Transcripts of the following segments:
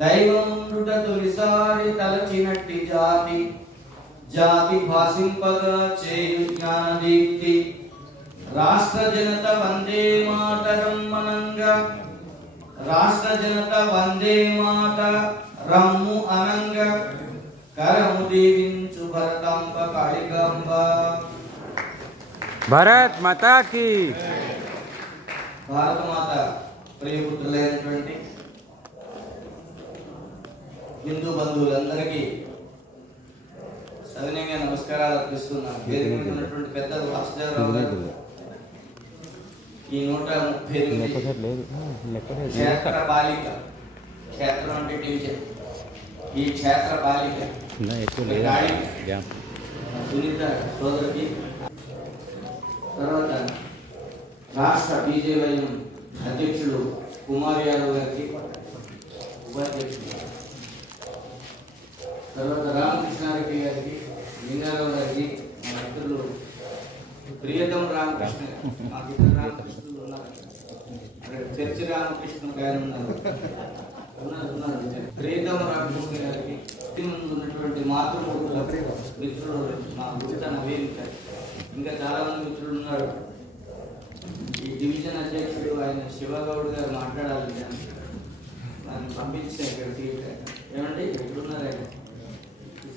దైవముండుట తొలిసారి తలచినట్టి జాతి జాతి భాషింపగా చేయు జ్ఞానదీప్తి రాష్ట్ర జనత వందే మాతరం మనంగా రాష్ట్ర జనత వందే మాత రమ్ము అనంగా కరము దీవించు భరతాంబ కాళికాంబ. భారత్ మాతా కీ. భారత మాత ప్రియపుత్రులైనటువంటి హిందూ బంధువులందరికీ సవినయంగా నమస్కారాలు అర్పిస్తున్నాను. వేదిక మీద ఉన్నటువంటి పెద్దలు వాసుదేవరావు గారు ఈ 138 క్షేత్ర బాలిక, క్షేత్రం అంటే టీచర్, ఈ క్షేత్ర బాలిక సునీత సోదరికి, తర్వాత రాష్ట్ర బీజేవైఎం అధ్యక్షుడు కుమార్ యాదవ్ గారికి, ఉపాధ్యక్షుడు, తర్వాత రామకృష్ణారెడ్డి గారికి, లింగారావు గారికి, మా మిత్రులు ప్రియతమ రామకృష్ణ, మాకు ఇద్దరు రామకృష్ణులు ఉన్నారు, అక్కడ చర్చి రామకృష్ణ గారు ఉన్నారు, ప్రియతమ రామకృష్ణ గారికి, ముందు ఉన్నటువంటి మాతృమూర్తుల మిత్రులు మా గురిత నవీన్ గారు, ఇంకా చాలా మంది మిత్రులు ఉన్నారు. ఈ డివిజన్ అధ్యక్షుడు ఆయన శివగౌడ్ గారు మాట్లాడాలి, దాన్ని పంపించాను ఇక్కడికి. ఏమండి ఎక్కడున్నారు ఆయన?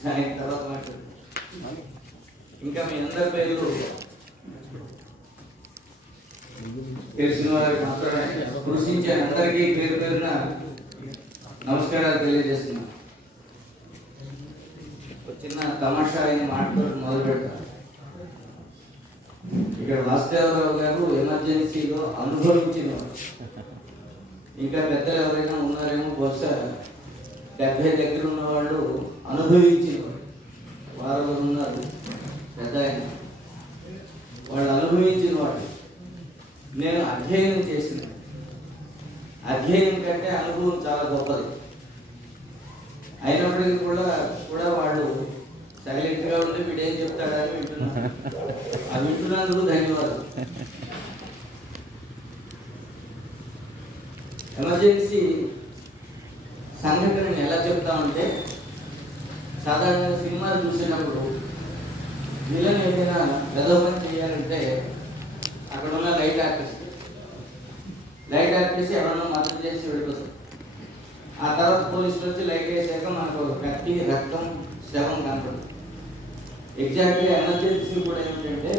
ఆయన తర్వాత మాట్లాడు. ఇంకా మీ అందరి పేర్లు తెలిసిన వారికి మాత్రమే కృషించే అందరికీ పేరు పేరున నమస్కారాలు తెలియజేస్తున్నాను. చిన్న తమాషా అయిన మాటలు మొదలు పెడతాను. ఇక్కడ వాసుదేవరావు గారు ఎమర్జెన్సీలో అనుభవించిన ఇంకా పెద్దలు ఎవరైనా ఉన్నారేమో, బహుశా 70 దగ్గర ఉన్న వాళ్ళు అనుభవించిన వారు ఉన్నారు. పెద్ద ఆయన వాళ్ళు అనుభవించిన వాళ్ళు. నేను అధ్యయనం చేసిన అధ్యయనం కంటే అనుభవం చాలా గొప్పది. అయినప్పటికీ కూడా వాళ్ళు సైలెంట్గా ఉండి వీడేం చెప్తాడని వింటున్నాను. అది వింటున్నందుకు ధన్యవాదాలు. ఎమర్జెన్సీ సంఘటనని ఎలా చెప్తామంటే, సాధారణంగా సినిమాలు చూసినప్పుడు విలన్ ఏదైనా పెద్దపని చేయాలంటే అక్కడ ఉన్న లైట్ ఆపేసి ఎవరన్నా మద్దతు చేసి వెళ్ళిపోతారు. ఆ తర్వాత పోలీసులు వచ్చి లైట్ వేసాక మనకు కత్తి, రక్తం, శవం కనపడుతుంది. ఎగ్జాక్ట్గా ఎమర్జెన్సీ కూడా ఏమిటంటే,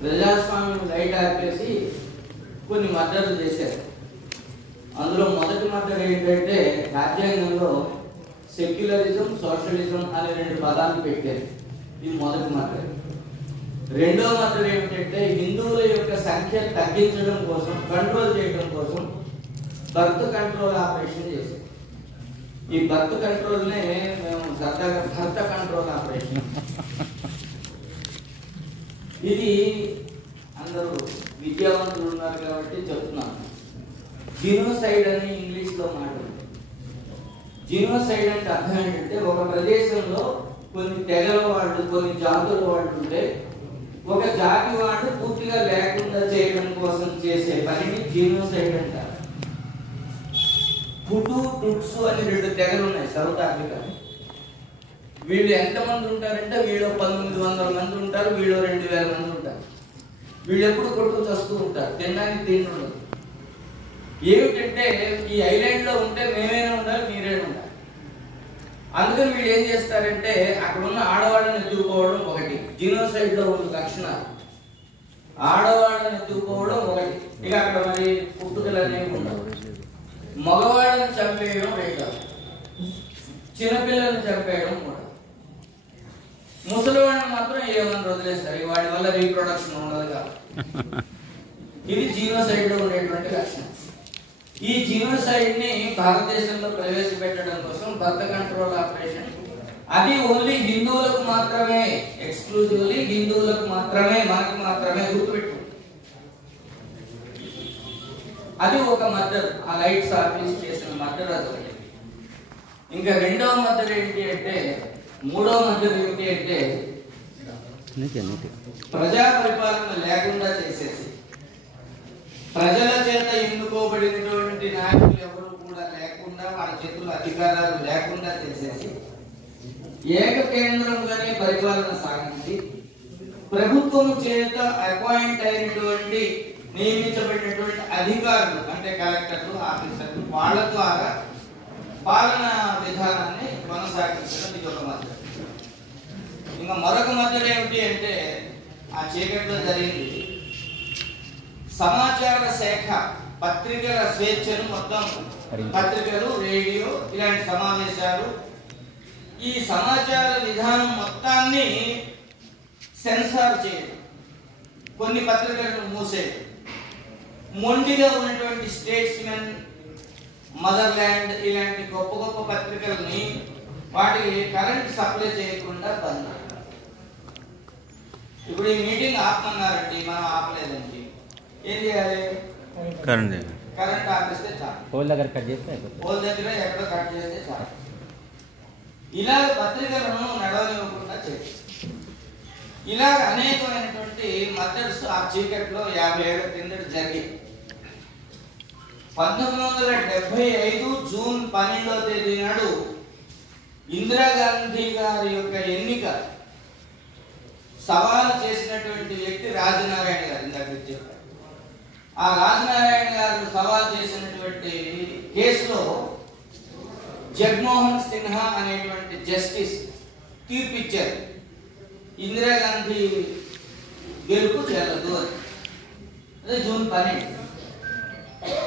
ప్రజాస్వామ్యం లైట్ ఆపేసి కొన్ని మద్దతులు చేశారు. అందులో మొదటి మద్దతు ఏంటంటే, రాజ్యాంగంలో సెక్యులరిజం, సోషలిజం అనే 2 పదాలు పెట్టారు. ఇది మొదటి మద్దతు. రెండో మద్దతు ఏమిటంటే, హిందువుల యొక్క సంఖ్య తగ్గించడం కోసం, కంట్రోల్ చేయడం కోసం బర్త్ కంట్రోల్ ఆపరేషన్ చేశారు. ఈ బర్త్ కంట్రోల్నే మేము సరదాగా భర్త కంట్రోల్ ఆపరేషన్. ఇది అందరూ విద్యావంతులు ఉన్నారు కాబట్టి చెప్తున్నాను. జినోసైడ్ అని ఇంగ్లీష్లో మాట్లాడుతుంది. జినోసైడ్ అంటే అర్థం ఏంటంటే, ఒక ప్రదేశంలో కొన్ని తెగల వాళ్ళు, కొన్ని జాతుల వాళ్ళు ఉంటే ఒక జాతి వాడు పూర్తిగా లేకుండా చేయడం కోసం చేసే పనిని జినోసైడ్ అంటారు. హుటు, టుట్సు అని 2 తెగలు ఉన్నాయి సౌత్ ఆఫ్రికా. వీళ్ళు ఎంతమంది ఉంటారంటే, వీళ్ళు 1900 మంది ఉంటారు, వీళ్ళు 2000 మంది ఉంటారు. వీళ్ళు ఎప్పుడు కొట్టుకు వస్తూ ఉంటారు, తినడానికి తిండి ఉండదు. ఏమిటంటే, ఈ ఐలాండ్లో ఉంటే మేమైనా ఉండాలి, మీరైనా ఉండాలి. అందుకని వీళ్ళు ఏం చేస్తారంటే, అక్కడ ఉన్న ఆడవాళ్ళని ఎత్తుకుపోవడం ఒకటి జినోసైడ్లో ఉన్న లక్షణాలు. ఆడవాళ్ళని ఎత్తుకుపోవడం ఒకటి. ఇక అక్కడ మరి పుట్టుకలు అనేవి ఉండవు. మగవాళ్ళని చంపేయడం 2, చిన్నపిల్లల్ని చంపేయడం 3. ముసలివాడిని మాత్రం ఏమని వదిలేస్తారు, వాడి వల్ల రీప్రొడక్షన్ ఉండదు కాబట్టి. ఇది జీనోసైడ్ లో ఉండేటువంటి లక్షణం. ఈ జీనోసైడ్ ని భారతదేశంలో ప్రవేశపెట్టడం కోసం బర్త్ కంట్రోల్ ఆపరేషన్, అది ఓన్లీ హిందువులకు మాత్రమే, ఎక్స్క్లూజివ్లీ హిందువులకు మాత్రమే, మనకు మాత్రమే గుర్తుపెట్టు. అది ఒక మద్దతు, ఆ లైట్స్ ఆఫీస్ చేసిన మద్దతు అదొకటి. ఇంకా రెండవ మద్దతు ఏంటి అంటే, మూడవ మద్దతు ఏంటి అంటే, ప్రజా పరిపాలన లేకుండా చేసేసి ప్రజల చేత ఎన్నుకోబడినటువంటి నాయకులు ఎవరు కూడా లేకుండా వాళ్ళ చేతుల్లో అధికారాలు లేకుండా చేసేసి ఏకకేంద్రంగానే పరిపాలన సాగించి ప్రభుత్వం చేత అపాయింట్ అయినటువంటి నియమించబడినటువంటి అధికారులు అంటే కలెక్టర్లు, ఆఫీసర్లు, వాళ్ళ ద్వారా పాలన విధానాన్ని కొనసాగించడం ఇది ఒక మద్దతు. ఇంకా మరొక మద్దతు ఏమిటి అంటే ఆ చీకట్లో జరిగింది సమాచార శాఖ పత్రికల స్వేచ్ఛను మొత్తం పత్రికలు, రేడియో ఇలాంటి సమావేశాలు, ఈ సమాచార విధానం మొత్తాన్ని సెన్సార్ చేయడం, కొన్ని పత్రికలను మూసేయడం, మొండిగా ఉన్నటువంటి స్టేట్స్మెన్, మదర్ల్యాండ్ ఇలాంటి గొప్ప గొప్ప పత్రికల్ని వాటికి కరెంట్ సప్లై చేయకుండా బంద్. ఇప్పుడు ఈ మీటింగ్ ఆపమన్నారండి, మనం ఆపలేదండి, ఏం చేయాలి? కరెంట్ ఆపిస్తే చాలు, పోల్ దగ్గర ఎక్కడో కట్ చేస్తే చాలు. ఇలా పత్రికలను నడవనివ్వకుండా చేయాలి. ఇలా అనేకమైనటువంటి మద్దతులు ఆ చీకట్లో 50 ఏళ్ల కిందట జరిగాయి. 1975 జూన్ 12వ తేదీ నాడు ఇందిరాగాంధీ గారి యొక్క ఎన్నిక సవాలు చేసినటువంటి వ్యక్తి రాజనారాయణ గారు. ఇందాక చెప్పారు. ఆ రాజనారాయణ గారు సవాల్ చేసినటువంటి కేసులో జగన్మోహన్ సిన్హా అనేటువంటి జస్టిస్ తీర్పిచ్చారు, ఇందిరాగాంధీ గెలుపు చెల్లదు అని. అదే జూన్ 12.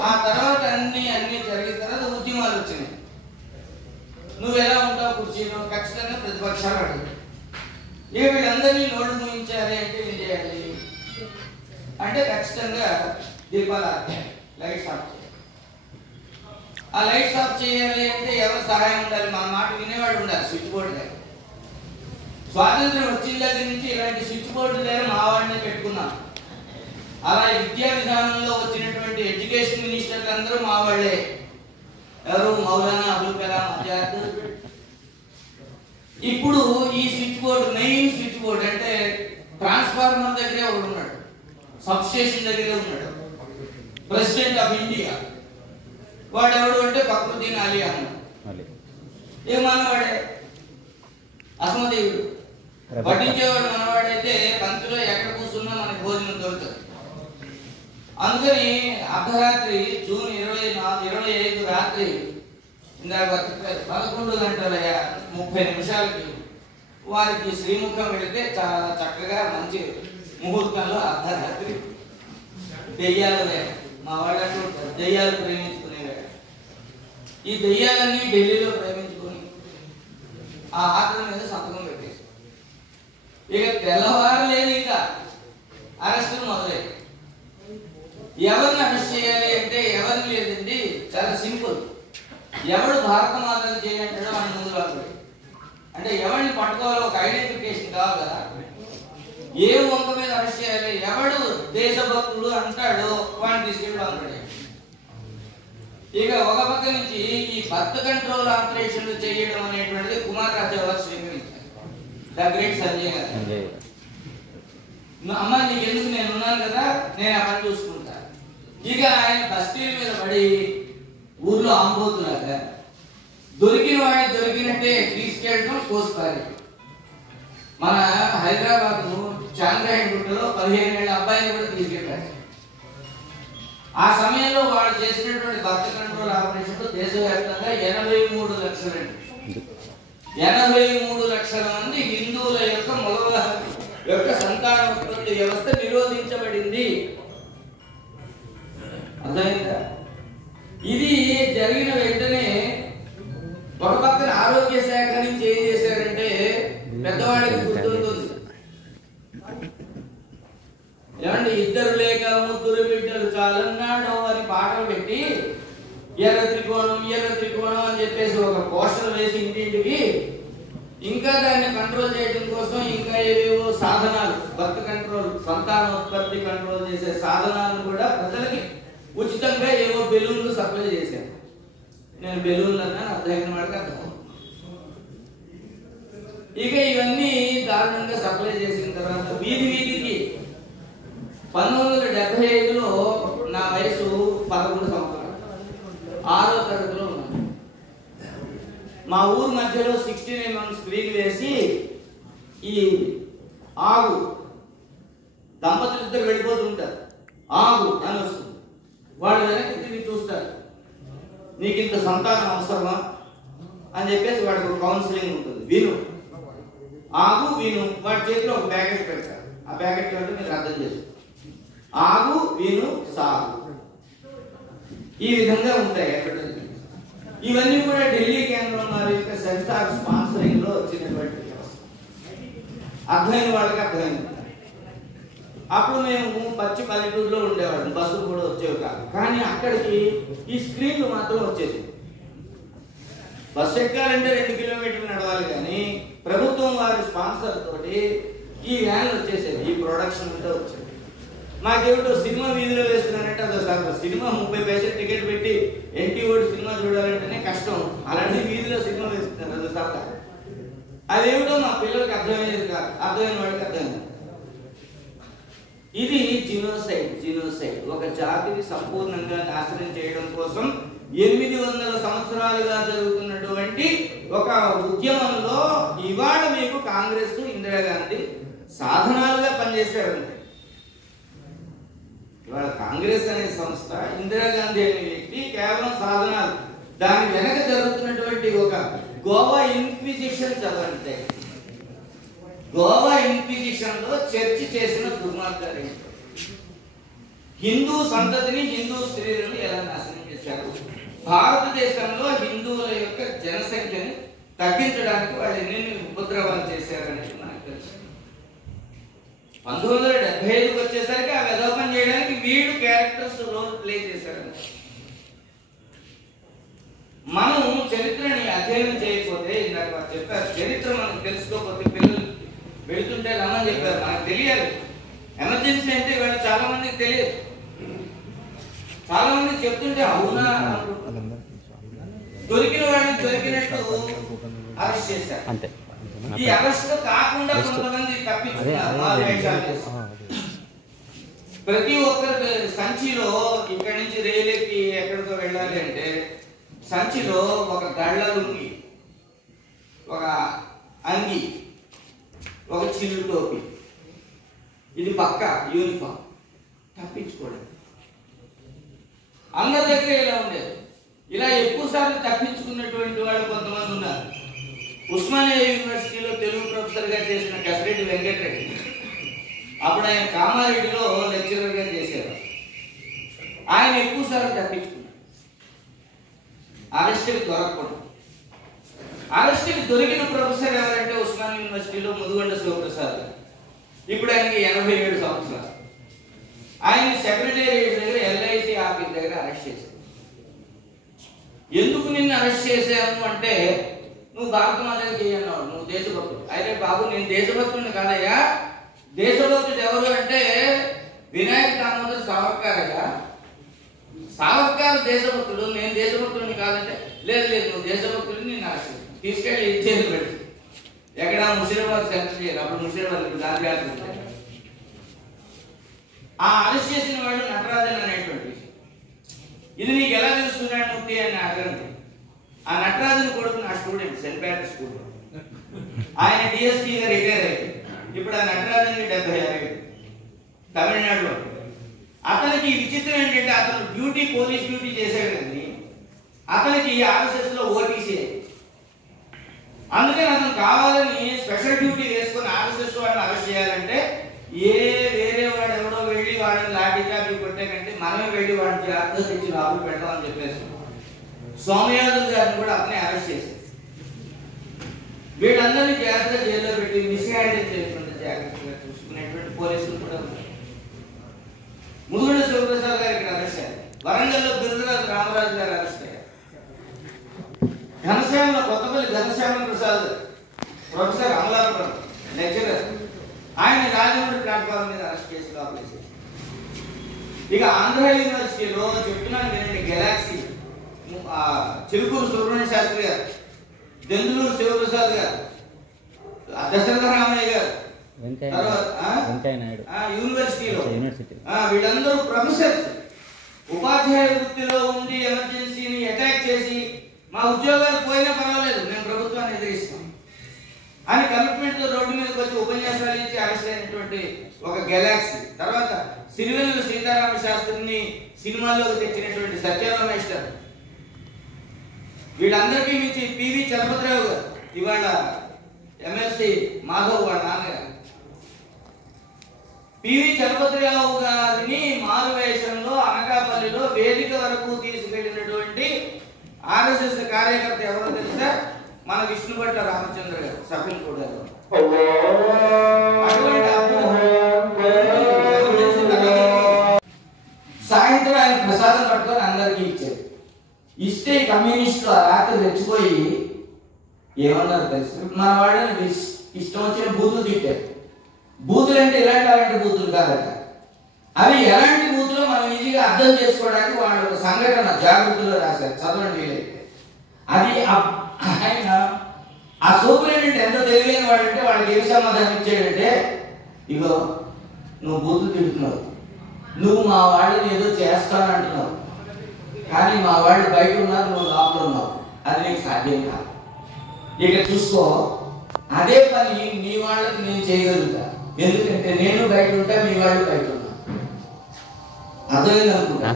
ఆ తర్వాత అన్ని జరిగిన తర్వాత ఉద్యమాలు వచ్చినాయి. నువ్వు ఎలా ఉంటావు కుర్చీలో? ఖచ్చితంగా ప్రతిపక్షాలు అడుగుతాయి. వీళ్ళందరినీ నోటు ముయించాలి అంటే ఏం చేయాలి అంటే ఖచ్చితంగా దీపాలు ఆర్పాలి, లైట్స్ ఆఫ్ చేయాలి. ఆ లైట్స్ ఆఫ్ చేయాలి అంటే ఎవరు సహాయం ఉండాలి? మన మాట వినేవాడు ఉండాలి. స్విచ్ బోర్డు దగ్గర స్వాతంత్రం వచ్చిన దగ్గర నుంచి ఇలాంటి స్విచ్ బోర్డు దగ్గర మా వాడిని పెట్టుకున్నాం. అలా విద్యా విధానంలో వచ్చినటువంటి ఎడ్యుకేషన్ మినిస్టర్లు అందరూ మా వాళ్ళే. ఎవరు? మౌలానా అబుల్ కలాం ఆజాద్. ఇప్పుడు ఈ switch board, main switch board అంటే ట్రాన్స్ఫార్మర్ దగ్గరే ఒకడు ఉన్నాడు, సబ్ స్టేషన్ దగ్గరే ఉన్నాడు. ప్రెసిడెంట్ ఆఫ్ ఇండియా వాడు ఎవడు అంటే ఫక్రుద్దీన్ అలీ అహ్మద్. ఏ మనవాడే, అసమదేవుడు. పట్టించేవాడు మనవాడైతే పంక్తిలో ఎక్కడ కూర్చున్నా మనకి భోజనం దొరుకుతుంది. అందుకని అర్ధరాత్రి జూన్ 25 రాత్రి ఇందాక 11:30 వారికి శ్రీముఖం వెళితే చాలా చక్కగా మంచి ముహూర్తంలో అర్ధరాత్రి దెయ్యాలు వేట. మా వాళ్ళు దెయ్యాలు ప్రేమించుకునే వేట. ఈ దెయ్యాలన్నీ ఢిల్లీలో ప్రేమించుకుని ఆ ఆర్డర్ మీద సంతకం పెట్టేసి ఇక తెల్లవారు లేదు, ఇక అరెస్టులు మొదలయ్యాయి. ఎవరిని అరెస్ట్ చేయాలి అంటే ఎవరిని లేదండి, చాలా సింపుల్. ఎవడు భారత మాతను చేయంటాడో వాడిని ముందు రాదు. అంటే ఎవరిని పట్టుకోవాలో ఒక ఐడెంటిఫికేషన్ కావాలి కదా. ఏ వంక మీద అరెస్ట్ చేయాలి, ఎవడు దేశభక్తుడు అంటాడో వాడిని తీసుకెళ్ళి అంటాడు. ఇక ఒక పక్క నుంచి ఈ బర్త్ కంట్రోల్ ఆపరేషన్లు చేయడం అనేటువంటిది కుమార్ రాజా వారు స్వీకరించారు. ద గ్రేట్ సంజయ్ గారు. అమ్మ నీకెందుకు, నేను ఉన్నాను కదా, నేను ఆ పని చూసుకుంటా. ఇక ఆయన బస్తీల మీద పడి ఊర్లో ఆంబోతులాగా దొరికిన వాడిని దొరికినట్టే తీసుకెళ్ళడం, కోసుపారి. మన హైదరాబాద్ చాంద్రాయణగుట్టలో 15 ఏళ్ల అబ్బాయిని కూడా తీసుకెళ్ళారు. ఆ సమయంలో వాళ్ళు చేసినటువంటి బర్త్ కంట్రోల్ ఆపరేషన్లో దేశవ్యాప్తంగా 83 లక్షలండి, 83 లక్షల మంది హిందువుల యొక్క మగ యొక్క సంతానోత్పత్తి వ్యవస్థ నిరోధించబడింది. అర్థమైందా? ఇది జరిగిన వెంటనే ఒక పక్కన ఆరోగ్య శాఖ నుంచి ఏం చేశారంటే పెద్దవాళ్ళకి గుర్తుంటుంది ఏమంటే, ఇద్దరు లేక ముగ్గురు బిడ్డలు చాలన్నాడు అని పాటలు పెట్టి ఎర్ర త్రికోణం అని చెప్పేసి ఒక పోస్టర్ వేసి ఇంటింటికి ఇంకా దాన్ని కంట్రోల్ చేయడం కోసం ఇంకా ఏవేవో సాధనాలు, బర్త్ కంట్రోల్, సంతానోత్పత్తి కంట్రోల్ చేసే సాధనాలను కూడా ప్రజలకి ఉచితంగా ఏవో బెలూన్లు సప్లై చేశారు. నేను బెలూన్లు అన్నా అర్థమైన వాడికి అర్థం. ఇక ఇవన్నీ దారుణంగా సప్లై చేసిన తర్వాత వీధికి 1975లో నా వయసు 11 సంవత్సరాలు, 6వ తరగతిలో ఉన్నాను. మా ఊరు మధ్యలో 16mm స్క్రీన్ వేసి ఈ ఆగు దంపతులు ఇద్దరు వెళ్ళిపోతుంటారు, ఆగు అని వస్తుంది. వాళ్ళు వెనక్కి తిరిగి చూస్తారు, నీకు ఇంత సంతానం అవసరమా అని చెప్పేసి వాడికి కౌన్సిలింగ్ ఉంటుంది. విను, ఆగు, విను. వాడి చేతిలో ఒక ప్యాకెట్ పెడతారు, ఆ ప్యాకెట్ అంటే మీరు అర్థం చేసుకో. ఆగు, విను, సాగు. ఈ విధంగా ఉంటాయి అడ్వర్టైజ్మెంట్. ఇవన్నీ కూడా ఢిల్లీ కేంద్రం వారి యొక్క సెన్సార్ స్పాన్సరింగ్ లో వచ్చినటువంటి వ్యవస్థ. అర్థమైన వాళ్ళకి అర్థమైంది. అప్పుడు మేము పచ్చి పల్లెటూరులో ఉండేవాళ్ళం, బస్సులు కూడా వచ్చేవి కాదు. కానీ అక్కడికి ఈ స్క్రీన్లు మాత్రం వచ్చేసి బస్సు ఎక్కాలంటే 2 కిలోమీటర్లు నడవాలి. కానీ ప్రభుత్వం వారి స్పాన్సర్ తోటి ఈ వ్యాన్లు వచ్చేసేది, ఈ ప్రొడక్షన్ అంతా వచ్చేది. మాకేమిటో సినిమా వీధిలో వేస్తున్నానంటే అదో సార్, సినిమా 30 పైసలు టికెట్ పెట్టి ఎన్టీ ఓడి సినిమా చూడాలంటేనే కష్టం, అలాంటి వీధిలో సినిమా వేస్తున్నారు అదో సార్. అదేమిటో మా పిల్లలకి అర్థమయ్యేది కాదు, అర్థమైన వాడికి అర్థమైంది. ఇది జీనోసైడ్. ఒక జాతిని సంపూర్ణంగా నాశనం చేయడం కోసం 800 సంవత్సరాలుగా జరుగుతున్నటువంటి ఒక ఉద్యమంలో ఇవాళ మీకు కాంగ్రెస్, ఇందిరాగాంధీ సాధనాలుగా పనిచేశారంటే. ఇవాళ కాంగ్రెస్ అనే సంస్థ, ఇందిరాగాంధీ అనే వ్యక్తి కేవలం సాధనాలు. దాని వెనక జరుగుతున్నటువంటి ఒక గోవా ఇన్క్విజిషన్ చదవండి. గోవా ఇన్క్విజిషన్ లో చర్చ్ చేసిన దుర్మార్గాలు, హిందూ సంతతిని, హిందూ స్త్రీలను ఎలా నాశనం చేశారు, భారతదేశంలో హిందువుల యొక్క జనసంఖ్యని తగ్గించడానికి వాళ్ళు ఎన్ని ఉపద్రవాలు చేశారనేది మనకు తెలుసు. 1975 వచ్చేసరికి ఆ వెధోపం చేయడానికి వీళ్ళు క్యారెక్టర్స్ రోల్ ప్లే చేశారని. మనం చరిత్రని అధ్యయనం చేయకపోతే, ఇందాక చెప్పారు, చరిత్ర మనకు తెలుసుకోకపోతే పిల్లలు వెళుతుంటే రమ్మని చెప్పారు, మనకు తెలియాలి. ఎమర్జెన్సీ అంటే వీళ్ళు చాలా మందికి తెలియదు. చాలా మంది చెప్తుంటే అవునా, దొరికిన వాడిని దొరికినట్టు అరెస్ట్ చేశారు. ఈ అరెస్ట్ కాకుండా కొంతమంది తప్పించుకున్నారు. ప్రతి ఒక్కరి సంచిలో ఇక్కడి నుంచి రైలు ఎక్కి ఎక్కడికో వెళ్ళాలి అంటే సంచిలో ఒక గళ్ళ లుంగి, ఒక అంగి, ఒక చిల్లు టోపీ, ఇది పక్క యూనిఫామ్. తప్పించుకోవడం అందరి దగ్గర ఇలా ఉండేది. ఇలా ఎక్కువ సార్లు తప్పించుకున్నటువంటి వాళ్ళు కొంతమంది ఉన్నారు. ఉస్మానియా యూనివర్సిటీలో తెలుగు ప్రొఫెసర్ గా చేసిన కసిరెడ్డి వెంకటరెడ్డి, అప్పుడు ఆయన కామారెడ్డిలో లెక్చరర్ గా చేశారు. ఆయన ఎక్కువ సార్లు తప్పించుకున్నారు, అరెస్ట్కి దొరకకుండా. అరెస్ట్కి దొరికిన ప్రొఫెసర్ ఎవరంటే ఉస్మానియా యూనివర్సిటీలో ముదుగొండ శివప్రసాద్. ఇప్పుడు ఆయనకి 87 సంవత్సరాలు. ఆయన సెక్రటేరియట్ దగ్గర ఎల్ఐసి ఆఫీస్ దగ్గర అరెస్ట్ చేశారు. ఎందుకు నిన్ను అరెస్ట్ చేశాను అంటే, నువ్వు భారత మాతకి చేయన్నావు, నువ్వు దేశభక్తుడు. అయితే బాబు, నేను దేశభక్తుడిని కాదయ్యా, దేశభక్తుడు ఎవరు అంటే వినాయక్ దామోదర్ సావర్కర్ అయ్యా. సావర్కర్ దేశభక్తుడు, నేను దేశభక్తుడిని కాదంటే, లేదు లేదు నువ్వు దేశభక్తుడిని, నేను అరెస్ట్ తీసుకెళ్ళి ఇచ్చేది పెట్టి ఎక్కడ ముషీరాబాద్ సెంటర్ చేయాలి. అప్పుడు ముషీరాబాద్ గాంధీ ఆఫీస్. ఆ అరెస్ట్ చేసిన వాడు నటరాజన్ అనేటువంటి విషయం. ఇది నీకు ఎలా తెలుస్తున్నాడు మూర్తి అని అడగండి. ఆ నటరాజన్ కొడుకు నా స్టూడెంట్ సెయింట్ ప్యాట్రిక్ స్కూల్. ఆయన డిఎస్పీగా రిటైర్ అయ్యాడు. ఇప్పుడు ఆ నటరాజన్ 76 తమిళనాడులో. అతనికి విచిత్రం ఏంటంటే, అతను పోలీస్ డ్యూటీ చేశాడు కానీ అతనికి ఆర్ఎస్ఎస్ లో ఓటీసీ. అందుకని అతను కావాలని స్పెషల్ డ్యూటీ వేసుకుని ఆర్ఎస్ఎస్ వాళ్ళని అరెస్ట్ చేయాలంటే, వేరే వాడు ఎవడో వెళ్ళి వాడిని లాఠీ చాపి కొట్టే కంటే మనమే వెళ్ళి వాడిని జాగ్రత్త తెచ్చి లోపల పెడతామని చెప్పేసి సోమయాజుల్ గారిని కూడా అతనే అరెస్ట్ చేశారు. వీళ్ళందరినీ జాగ్రత్తగా జైల్లో పెట్టి మిస్హ్యాండిల్ చేయకుండా జాగ్రత్తగా చూసుకునేటువంటి పోలీసులు కూడా ఉన్నారు. ముదుగొండ శివప్రసాద్ గారు ఇక్కడ అరెస్ట్ అయ్యారు. వరంగల్లో బిరుదరాజు రామరాజు గారు అరెస్ట్ అయ్యారు. ఘనశ్యామలో కొత్తపల్లి ఘనశ్యామ ప్రసాద్ ప్రొఫెసర్ అమలాపురం లెక్చరర్, ఆయన రాజమండ్రి ప్లాట్ఫామ్ మీద అరెస్ట్ చేసి లోపలేశారు. ఇక ఆంధ్ర యూనివర్సిటీలో చెప్తున్నాను వినండి, గెలాక్సీ చిలుకూరు సుబ్రహ్మణ్య శాస్త్రి గారు, దెందులూరు శివప్రసాద్ గారు, దశరథ రామయ్య గారు, యూనివర్సిటీలో వీళ్ళందరూ ప్రొఫెసర్స్. ఉపాధ్యాయ వృత్తిలో ఉండి ఎమర్జెన్సీని అటాక్ చేసి మా ఉద్యోగాలు పోయినా పర్వాలేదు, మేము మనం ఎదిరిస్తాం అని కమిట్మెంట్తో రోడ్డు మీదకి వచ్చి ఉపన్యాసాలు ఇచ్చి అరెస్ట్ అయినటువంటి ఒక గెలాక్సీ. తర్వాత సిరివెన్నెల సీతారామ శాస్త్రిని సినిమాల్లోకి తెచ్చినటువంటి సత్యరామ మాస్టర్. వీళ్ళందరికీ మించి పివి చలపతిరావు గారు, ఇవాళ ఎమ్మెల్సీ మాధవ్ వాళ్ళ నాన్నగారు. పివి చలపతిరావు గారిని మారువేషంలో అనకాపల్లిలో వేదిక వరకు తీసుకెళ్లినటువంటి ఆర్ఎస్ఎస్ కార్యకర్త ఎవరో తెలుసా? మన విష్ణుభట్ల రామచంద్ర గారు, సఫిల్ కూడా. సాయంత్రం ఆయన ప్రసాదం పట్టుకొని అందరికీ ఇచ్చారు. ఇస్తే కమ్యూనిస్టులు ఆ రాత్రి తెచ్చిపోయి ఏమన్నారు తెలుసు? మన వాళ్ళని ఇష్టం వచ్చిన బూతులు తిట్టారు. బూతులు అంటే ఇలాంటి అలాంటి బూతులు కాదట. అవి ఎలాంటి బూతులో మనం ఈజీగా అర్థం చేసుకోవడానికి వాళ్ళ ఒక సంఘటన జాగృతిలో రాశారు, చదవండి వీలైతే. అది ఆయన ఆ సూపరింటెండెంట్ ఎంత తెలివైన వాడంటే వాళ్ళకి ఏమి సమాధానం ఇచ్చాడంటే, ఇగో నువ్వు బూతులు తిడుతున్నావు, నువ్వు మా వాళ్ళని ఏదో చేస్తానంటున్నావు, కానీ మా వాళ్ళు బయట ఉన్నారు, నువ్వు లోపల ఉన్నావు, అది నీకు సాధ్యం కాదు. ఇక చూసుకో, అదే పని మీ వాళ్ళకి నేను చేయగలుగుతా, ఎందుకంటే నేను బయట ఉంటా, మీ వాళ్ళు బయట ఉన్నా. అర్థమైంది అనుకుంటా.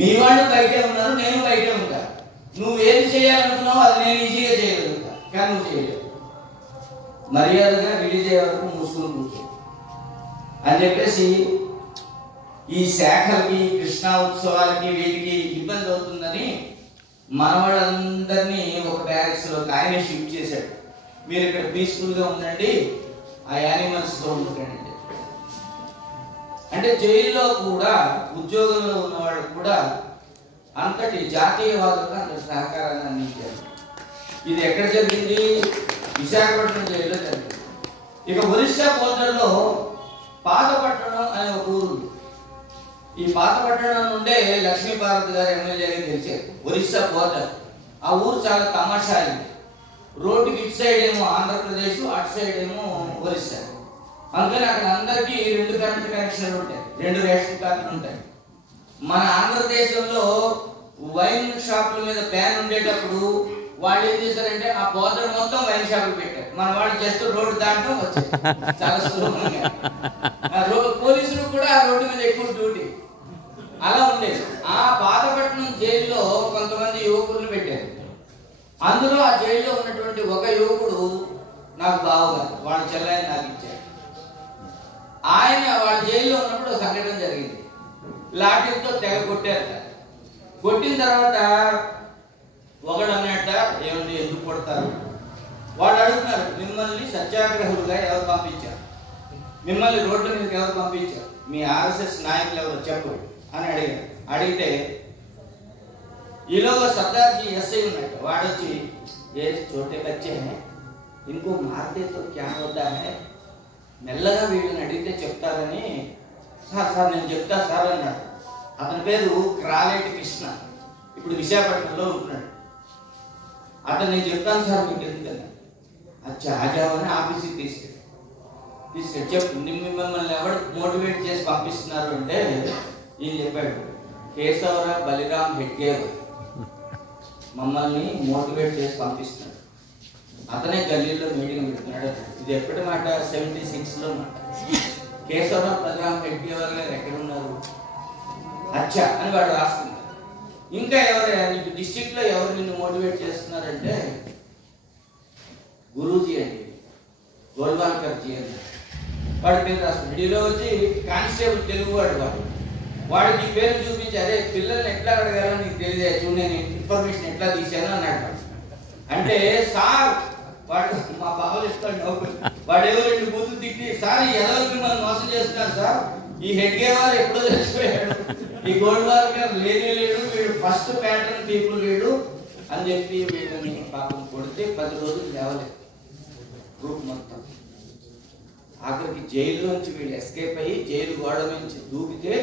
మీ వాళ్ళు బయటే ఉన్నారు, నేను బయటే ఉంటా. నువ్వు ఏది చేయాలనుకున్నావు అది నేను ఈజీగా చేయగలుగుతా, కానీ నువ్వు చేయలేవు. మర్యాదగా రిలీజ్ అయ్యే వరకు మూసుకుని కూర్చో అని చెప్పేసి ఈ శాఖలకి, కృష్ణా ఉత్సవాలకి వీటికి ఇబ్బంది అవుతుందని మన వాళ్ళందరినీ ఒక బ్యారక్స్ లో ఆయన షిఫ్ట్ చేశాడు. మీరు ఇక్కడ పీస్ఫుల్ గా ఉండండి, ఆ యానిమల్స్ తో ఉండకండి. అంటే జైల్లో కూడా ఉద్యోగంలో ఉన్న వాళ్ళు కూడా అంతటి జాతీయవాదులుగా అంతటి సహకారాన్ని అందించారు. ఇది ఎక్కడ జరిగింది? విశాఖపట్నం జైల్లో జరిగింది. ఇక ఒరిస్సా బోర్డర్లో పాతపట్టణం అనే ఒక ఊరు. ఈ పాతపట్టణం నుండే లక్ష్మీపార్వతి గారు ఎమ్మెల్యేగా గెలిచారు. ఒరిస్సా బోర్డర్. ఆ ఊరు చాలా తమాషా అయింది. రోడ్డుకి ఇటు సైడ్ ఏమో ఆంధ్రప్రదేశ్, అటు సైడ్ ఏమో ఒరిస్సా. అందుకని అక్కడ అందరికీ 2 కరెంట్ కనెక్షన్లు ఉంటాయి, 2 రేషన్ కార్డులు ఉంటాయి. మన ఆంధ్రదేశంలో వైన్ షాపుల మీద బ్యాన్ ఉండేటప్పుడు వాళ్ళు ఏం చేశారంటే ఆ బోర్డర్ మొత్తం వైన్ షాపులు పెట్టారు. మన వాళ్ళు జస్ట్ రోడ్డు దాటడం వచ్చారు చాలా సులభంగా. పోలీసులు కూడా ఆ రోడ్డు మీద ఎక్కువ డ్యూటీ అలా ఉండేది. ఆ పాతపట్నం జైల్లో కొంతమంది యువకులను పెట్టారు. అందులో ఆ జైల్లో ఉన్నటువంటి ఒక యువకుడు నాకు బావగారు, వాళ్ళ చెల్లాయిని నాకు ఇచ్చారు. ఆయన వాళ్ళ జైల్లో ఉన్నప్పుడు సంఘటన జరిగింది. లాఠీలతో తెగ కొట్టారట. కొట్టిన తర్వాత ఒకడు అన్నట్ట, ఏమండి ఎందుకు కొడతారు? వాళ్ళు అడుగుతున్నారు, మిమ్మల్ని సత్యాగ్రహులుగా ఎవరు పంపించారు? మిమ్మల్ని రోడ్ల మీదకి ఎవరు పంపించారు? మీ ఆర్ఎస్ఎస్ నాయకులు ఎవరు చెప్పు అని అడిగారు. అడిగితే ఈలోగా సర్దార్జీ ఎస్ఐ ఉన్నట్టు వాడొచ్చి, ఏ చోటే బచ్చే ఇంకో మార్తేతో క్యా హోతా హై, మెల్లగా వీళ్ళని అడిగితే చెప్తారని, సార్ నేను చెప్తా సార్ అన్నాడు. అతని పేరు క్రాలేటి కృష్ణ, ఇప్పుడు విశాఖపట్నంలో ఉంటున్నాడు. అతను నేను చెప్తాను సార్ మీకు ఎందుకన్నా. అచ్చా ఆజావని ఆఫీస్కి తీసుకెళ్ళి చెప్పు, మిమ్మల్ని ఎవరు మోటివేట్ చేసి పంపిస్తున్నారు అంటే ఈయన చెప్పాడు, కేశవరావు బలిరామ్ హెడ్గేవర్ మమ్మల్ని మోటివేట్ చేసి పంపిస్తున్నాడు. అతనే గల్లీలో మీటింగ్ పెడుతున్నాడు. ఇది ఎప్పటి మాట? 76లో మాట. కేశవరావు బలిరామ్ హెడ్గేవర్ గారు ఎక్కడ ఉన్నారు? అచ్చా అని వాడు రాసుకున్నాడు. ఇంకా ఎవరు నీకు డిస్ట్రిక్ట్ లో ఎవరు నిన్ను మోటివేట్ చేస్తున్నారంటే గురూజీ అండి, గోల్వాల్కర్ జీ అని వాడి పేరు రాసుకున్నాడు. ఈలో వచ్చి కానిస్టేబుల్ తెలుగువాడు వాడికి పేరు చూపించి, అదే పిల్లల్ని ఎట్లా అడగాలో నీకు తెలియదు, చూడు నేను ఇన్ఫర్మేషన్ ఎట్లా తీసాను అన్నాడు. అంటే సార్ వాడు మా బాబులు ఇస్తాడు నవ్వు. వాడు ఏదో 2 బూతులు తిట్టి, సార్ ఈ ఎదవలకి మనం మోసం చేస్తున్నారు సార్, ఈ హెడ్గేవార్ ఎప్పుడో చచ్చిపోయాడు, ఈ గోల్వాల్కర్ లేడు, వీడు ఫస్ట్ ప్యాటర్న్ పీపుల్ వీడు అని చెప్పి వీళ్ళని పాపం కొడితే 10 రోజులు లేవలేదు గ్రూప్ మొత్తం. ఆఖరికి జైల్లోంచి వీళ్ళు ఎస్కేప్ అయ్యి జైలు గోడ నుంచి దూకితే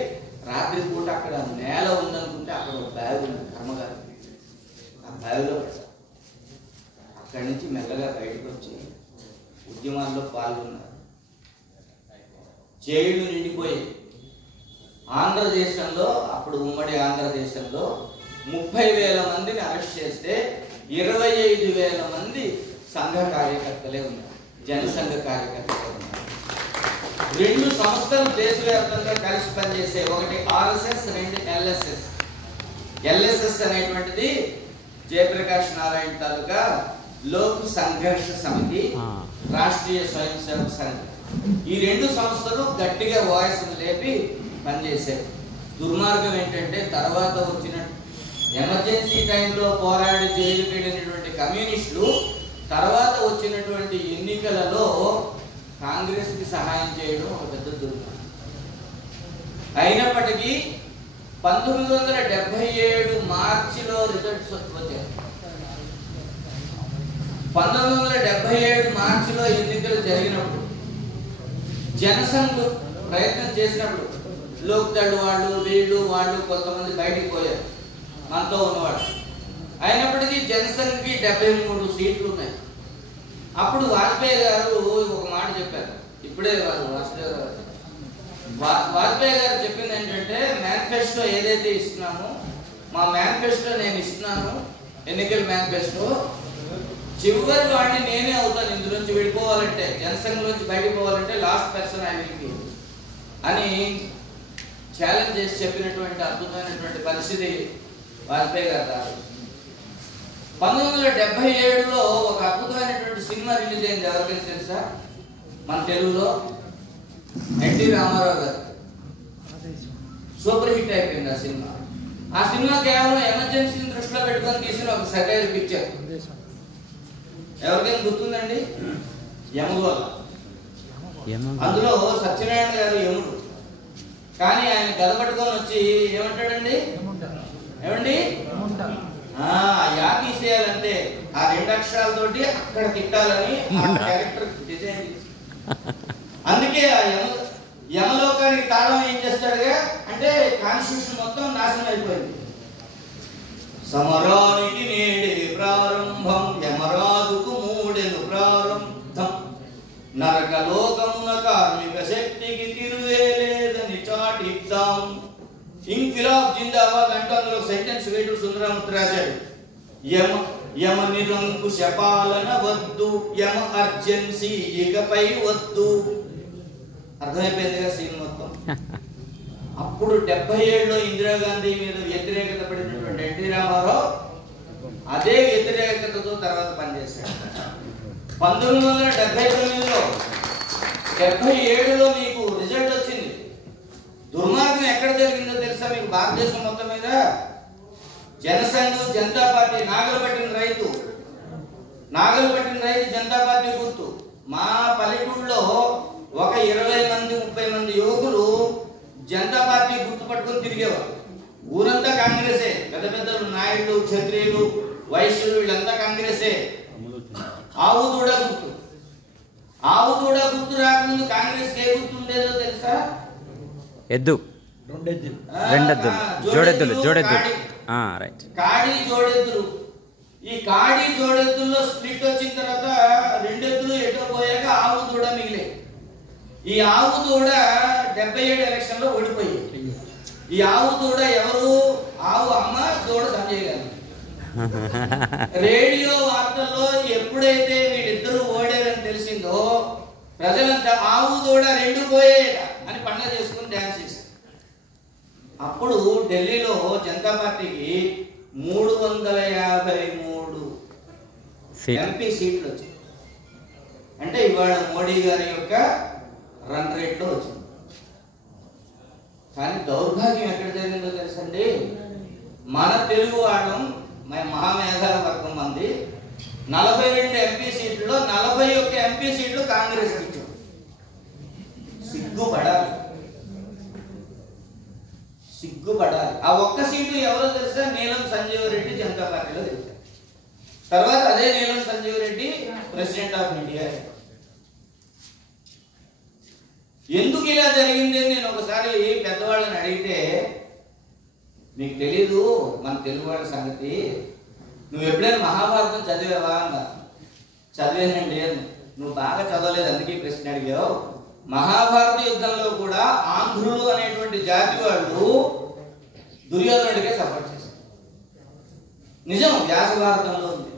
రాత్రి పూట అక్కడ నేల ఉందనుకుంటే అక్కడ ఒక బ్యాగ్ ఉంది, కర్మగారు. ఆ బ్యాగ్లో అక్కడి నుంచి మెల్లగా బయటకు వచ్చి ఉద్యమాల్లో పాల్గొన్నారు. జైలు నిండిపోయి ఆంధ్రదేశంలో, అప్పుడు ఉమ్మడి ఆంధ్రదేశంలో 30,000 మందిని అరెస్ట్ చేస్తే 25,000 మంది సంఘ కార్యకర్తలే ఉన్నారు, జనసంఘ కార్యకర్తలే ఉన్నారు. 2 సంస్థలు దేశవ్యాప్తంగా కలిసి పనిచేసే, ఒకటి ఆర్ఎస్ఎస్, 2 ఎల్ఎస్ఎస్. ఎల్ఎస్ఎస్ అనేటువంటిది జయప్రకాష్ నారాయణ తాలూకా లోక్ సంఘర్ష సమితి, రాష్ట్రీయ స్వయం సేవక్ సంఘ్. ఈ 2 సంస్థలు గట్టిగా వాయిస్ లేపి పనిచేశారు. దుర్మార్గం ఏంటంటే తర్వాత వచ్చిన ఎమర్జెన్సీ టైంలో పోరాడి జైలుకి వెళ్ళినటువంటి కమ్యూనిస్టులు తర్వాత వచ్చినటువంటి ఎన్నికలలో కాంగ్రెస్కి సహాయం చేయడం ఒక పెద్ద దుర్మార్గం. అయినప్పటికీ 1977 మార్చిలో రిజల్ట్స్ వచ్చాయి. 1977 మార్చిలో ఎన్నికలు జరిగినప్పుడు జనసంఘ్ ప్రయత్నం చేసినప్పుడు లోక్దళ్ వాళ్ళు కొంతమంది బయటికి పోయారు, మనతో ఉన్నవాడు. అయినప్పటికీ జనసంఘ్కి 73 సీట్లు ఉన్నాయి. అప్పుడు వాజ్పేయి గారు ఒక మాట చెప్పారు. ఇప్పుడే వాజ్పేయి గారు చెప్పింది ఏంటంటే, మేనిఫెస్టో ఏదైతే ఇస్తున్నామో, మా మేనిఫెస్టో నేను ఇస్తున్నాను, ఎన్నికల మేనిఫెస్టో, చివరి వాడిని నేనే అవుతాను. ఇందులోంచి వెళ్ళిపోవాలంటే, జనసంఘంలోంచి బయటకు పోవాలంటే లాస్ట్ పర్సన్ ఆయనకి అని ఛాలెంజ్ చేసి చెప్పినటువంటి అద్భుతమైనటువంటి పరిస్థితి వాజ్పేయి గారు రాదు. 1977లో ఒక అద్భుతమైనటువంటి సినిమా రిలీజ్ అయింది. ఎవరికైనా తెలుసా? మన తెలుగులో ఎన్టీ రామారావు గారు సూపర్ హిట్ అయిపోయింది ఆ సినిమా. ఆ సినిమా కేవలం ఎమర్జెన్సీని దృష్టిలో పెట్టుకొని తీసిన ఒక సెటైర్ పిక్చర్. ఎవరికైనా గుర్తుందండి? యమగోళ. అందులో సత్యనారాయణ గారు యముడు, కానీ ఆయన గదపట్టుకొని వచ్చి ఏమంటాడండి? ఏమండి యా తీసేయాలంటే ఆ 2 అక్షరాలతోటి అక్కడ తిట్టాలని క్యారెక్టర్ డిజైన్ చేసి, అందుకే ఆ యమలోకానికి తాళం ఏం చేస్తాడుగా అంటే కాన్స్టిట్యూషన్ మొత్తం నాశనం అయిపోయింది. సమరానికి నేడే ప్రారంభం, యమరాజుకు మూడెను ప్రారంభం, నరకలోకమున కార్మిక శక్తికి తిరువేలేదని చాటిద్దాం. ఇంకిలాబ్ జిందాబాద్ అంటూ అందులో సెంటెన్స్ వేటూరు సుందరమూర్తి రాశాడు. యమ నిరంకుశ పాలన వద్దు, యమ అర్జెన్సీ ఇకపై వద్దు. అర్థమైపోయిందిగా సీన్ మొత్తం. అప్పుడు 77లో ఇందిరాగాంధీ మీద వ్యతిరేకత పడినటువంటి ఎన్టీ రామారావు అదే వ్యతిరేకతతో తర్వాత పనిచేశాడు. 1979లో 77లో మీకు రిజల్ట్ వచ్చింది. దుర్మార్గం ఎక్కడ జరిగిందో తెలుసా మీకు? భారతదేశం మొత్తం మీద జనసంఘ్, జనతా పార్టీ, నాగలు పట్టిన రైతు జనతా పార్టీ గుర్తు. మా పల్లెటూరులో ఒక 20 మంది 30 మంది యువకులు జనతా పార్టీ గుర్తు పట్టుకుని తిరిగేవారు. ఊరంతా కాంగ్రెసే, పెద్ద పెద్దలు, నాయుడు, క్షత్రియులు, వైశ్యులు, వీళ్ళంతా కాంగ్రెసే. ఆవు దూడ గుర్తు రాకముందు కాంగ్రెస్ ఏ గుర్తు ఉండేదో తెలుసా? ఎద్దు, జోడెద్దులు. రైట్, కాడి జోడెద్దులు. ఈ కాడి జోడెద్దుల్లో స్ప్లిట్ వచ్చిన తర్వాత 2 ఎద్దులు ఎటో పోయాక ఆవు దూడ మిగిలే. ఈ ఆవు దూడ 77 ఎలక్షన్ లో ఓడిపోయి. ఈ ఆవు దూడ ఎవరు? ఆవు అమ్మ, దూడ సంజయ్ గారు. రేడియో వార్తల్లో ఎప్పుడైతే వీళ్ళిద్దరూ ఓడారని తెలిసిందో ప్రజలంతా ఆవు దూడ 2 పోయేట అని పండుగ చేసుకుని డాన్స్ చేశారు. అప్పుడు ఢిల్లీలో జనతా పార్టీకి 353 ఎంపీ సీట్లు వచ్చాయి. అంటే ఇవాళ మోడీ గారి యొక్క రన్ రేట్లో వచ్చింది. కానీ దౌర్భాగ్యం ఎక్కడ జరిగిందో తెలుసండి? మన తెలుగు వాళ్ళం మహామేధాల వర్గం మంది 42 ఎంపీ సీట్లలో 41 ఎంపీ సీట్లు కాంగ్రెస్ ఇచ్చారు. సిగ్గుపడాలి. ఆ ఒక్క సీటు ఎవరో తెలుసా? నీలం సంజీవ్ రెడ్డి జనతా పార్టీలో గెలిచారు. తర్వాత అదే Neelam Sanjeev Reddy president of India. ఎందుకు ఇలా జరిగింది అని నేను ఒకసారి పెద్దవాళ్ళని అడిగితే, నీకు తెలీదు మన తెలుగు వాళ్ళ సంగతి, నువ్వు ఎప్పుడైనా మహాభారతం చదివావా అన్నా. చదివానండి. నువ్వు బాగా చదవలేదు, అందుకే ప్రశ్న అడిగావు. మహాభారత యుద్ధంలో కూడా ఆంధ్రులు అనేటువంటి జాతి వాళ్ళు దుర్యోధనుడికే సపోర్ట్ చేశారు. నిజం, వ్యాస భారతంలో ఉంది.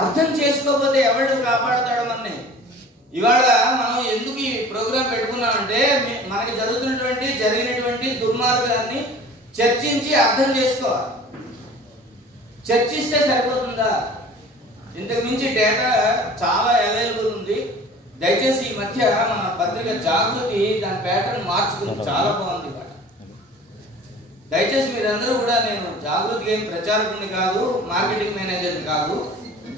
అర్థం చేసుకోకపోతే ఎవడు కాపాడుతాడు మనని? ఇవాళ మనం ఎందుకు ఈ ప్రోగ్రాం పెట్టుకున్నామంటే మనకి జరిగినటువంటి దుర్మార్గాన్ని చర్చించి అర్థం చేసుకోవాలి. చర్చిస్తే సరిపోతుందా? ఇంతకు మించి డేటా చాలా అవైలబుల్ ఉంది. దయచేసి ఈ మధ్య మన పత్రిక జాగృతి దాని ప్యాటర్న్ మార్చుకుంది, చాలా బాగుంది. దయచేసి మీరందరూ కూడా, నేను జాగృతికి ఏం ప్రచారకుని కాదు, మార్కెటింగ్ మేనేజర్ని కాదు,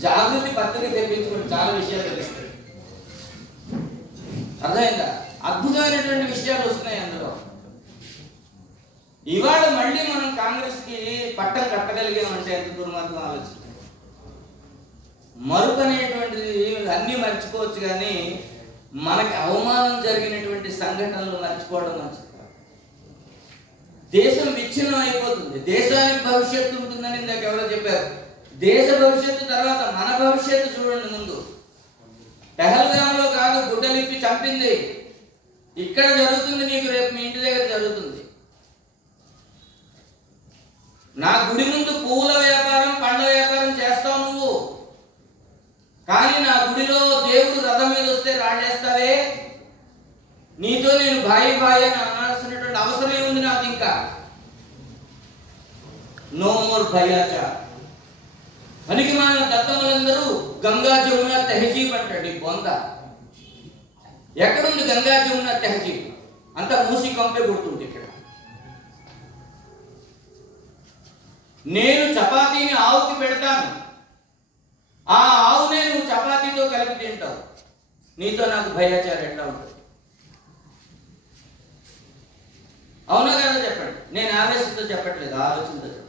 జాగృతి పత్రిక తెప్పించుకుని చాలా విషయాలు తెలుస్తాయి. అర్థమైందా? అద్భుతమైనటువంటి విషయాలు వస్తున్నాయి అందులో. ఇవాళ మళ్ళీ మనం కాంగ్రెస్ కి పట్టం కట్టగలిగామంటే ఎంత దుర్మార్గం ఆలోచన. మరుపు అనేటువంటిది అన్ని మర్చిపోవచ్చు, కానీ మనకి అవమానం జరిగినటువంటి సంఘటనలు మర్చిపోవడం మంచిది. దేశం విచ్ఛిన్నం అయిపోతుంది. దేశానికి భవిష్యత్తు ఉంటుందని ఇందాక ఎవరో చెప్పారు. దేశ భవిష్యత్తు తర్వాత మన భవిష్యత్తు చూడండి. ముందు పెహల్గాంలో కాదు గుడ్డలిప్పి చంపింది, ఇక్కడ జరుగుతుంది. నీకు రేపు మీ ఇంటి దగ్గర జరుగుతుంది. నా గుడి ముందు పువ్వుల వ్యాపారం, పండ్ల వ్యాపారం చేస్తావు నువ్వు, కానీ నా గుడిలో దేవుడు రథం మీద వస్తే రాడేస్తావే. నీతో నేను భాయి భాయి అని అనాల్సినటువంటి అవసరం ఏముంది నాకు? ఇంకా నో మోర్ భయాచ. పనికి మాలిన దత్తములందరూ గంగా జమున తెహజీబ్ అంటాడు. ఈ బొంద ఎక్కడుంది? గంగా జమున తెహజీబ్ అంతా మూసి కంపే కొడుతుంది. ఇక్కడ నేను చపాతీని ఆవుకి పెడతాను, ఆ ఆవునే నువ్వు చపాతీతో కలిపి తింటావు. నీతో నాకు భయాచారం ఎట్లా ఉంటుంది? అవునా కదా చెప్పండి. నేను ఆవేశంతో చెప్పట్లేదు, ఆలోచనతో చెప్పండి.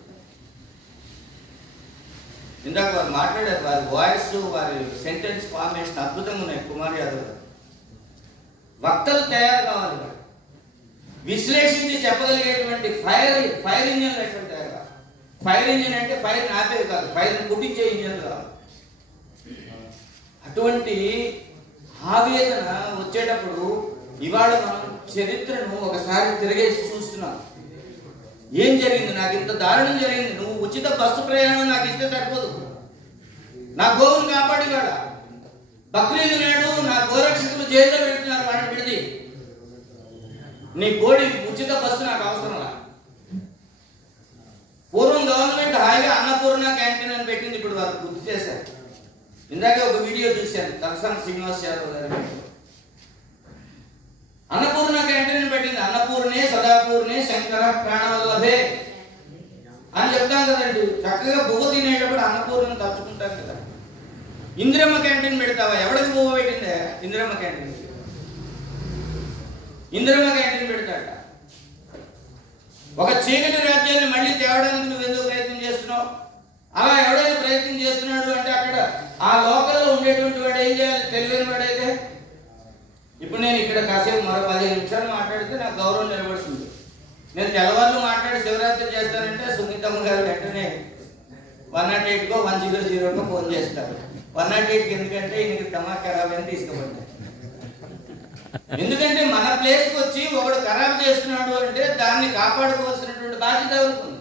ఇందాక వారు మాట్లాడారు, వారి వాయిస్, వారి సెంటెన్స్ ఫార్మేషన్ అద్భుతంగా ఉన్నాయి. కుమార్ యాదవ్ గారు వక్తలు తయారు కావాలి, విశ్లేషించి చెప్పగలిగేటువంటి ఫైర్ ఇంజిన్ ఎటువంటి తయారు కావాలి. ఫైర్ ఇంజిన్ అంటే ఫైర్ ఆపేది కాదు, ఫైర్ని పుట్టించే ఇంజిన్ కాదు. అటువంటి ఆవేదన వచ్చేటప్పుడు ఇవాళ మనం చరిత్రను ఒకసారి తిరిగేసి చూస్తున్నాం. ఏం జరిగింది? నాకు ఇంత దారుణం జరిగింది. నువ్వు ఉచిత బస్సు ప్రయాణం నాకు ఇస్తే సరిపోదు. నా గోవును కాపాడి వాడ బక్రీద్ నాడు నా గోరక్షకులు జైల్లో పెడుతున్నారు, వాడిని విడిది. నీ కోడి ఉచిత బస్సు నాకు అవసరంలా. పూర్వం గవర్నమెంట్ హాయిగా అన్నపూర్ణ క్యాంటీన్ అని పెట్టింది, ఇప్పుడు వాళ్ళు గుర్తు చేశారు. ఇందాకే ఒక వీడియో చూశాను, తలసాని శ్రీనివాస్ యాదవ్ గారి. అన్నపూర్ణ క్యాంటీన్ పెట్టింది. అన్నపూర్ణే సదాపూర్ణే శంకర ప్రాణవల్లభే అని చెప్తాం కదండి. చక్కగా బువ్వ తినేటప్పుడు అన్నపూర్ణను తలుచుకుంటాం కదా. ఇందిరమ్మ క్యాంటీన్ పెడతావా? ఎవరికి బువ్వ పెట్టిందే? ఇందిరమ్మ క్యాంటీన్. ఇందిరమ్మ క్యాంటీన్ పెడతాడ. ఒక చీకటి రాజ్యాన్ని మళ్ళీ తేవడానికి నువ్వు ఎందుకు ప్రయత్నం చేస్తున్నావు? అలా ఎవడైనా ప్రయత్నం చేస్తున్నాడు అంటే అక్కడ ఆ లోకల్లో ఉండేటువంటి వాడు ఏం చేయాలి? తెలివైన వాడైతే. ఇప్పుడు నేను ఇక్కడ కాసేపు మరో 15 నిమిషాలు మాట్లాడితే నాకు గౌరవం నిలబడుతుంది. నేను తెల్లవాళ్ళు మాట్లాడి శివరాత్రి చేస్తానంటే సునీతమ్మ గారు వెంటనే 108కో 100కో ఫోన్ చేస్తారు. 108కి ఎందుకంటే ఈయనకి టమాటా ఖరాబ్ అని తీసుకుపోతాయి. ఎందుకంటే మన ప్లేస్కి వచ్చి ఒకడు ఖరాబ్ చేస్తున్నాడు అంటే దాన్ని కాపాడుకోవాల్సినటువంటి బాధ్యత అవుతుంది.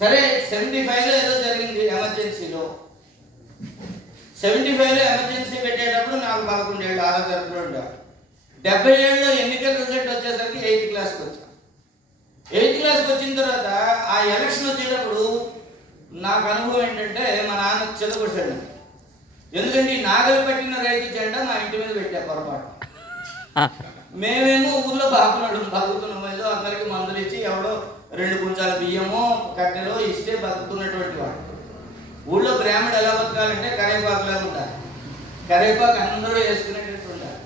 సరే, 75లో ఏదో జరిగింది ఎమర్జెన్సీలో. 75లో ఎమర్జెన్సీ పెట్టేటప్పుడు నాకు 11 ఏళ్ళు, 6 తరపులో ఉండాలి. 77లో ఎన్నికల రిజల్ట్ వచ్చేసరికి 8th క్లాస్కి వచ్చాను. 8th క్లాస్కి వచ్చిన తర్వాత ఆ ఎలక్షన్ వచ్చేటప్పుడు నాకు అనుభవం ఏంటంటే మా నాన్న చెదగొట్టాడు. ఎందుకంటే ఈ నాగలు పట్టిన రైతు జెండా మా ఇంటి మీద పెట్టా పొరపాటు. మేమేమో ఊర్లో బాగున్నాడు బతుకుతున్నాం, ఏదో అందరికి మందులు ఇచ్చి ఎవడో 2 కుంచాల బియ్యమో కట్టెలో ఇస్తే బతుకుతున్నటువంటి వాడు. ఊళ్ళో బ్రాహ్మణుడు ఎలా బతకాలంటే కరేపాకులాగా ఉండాలి. కరేపాకు అందరూ వేసుకునేటట్టు ఉండాలి.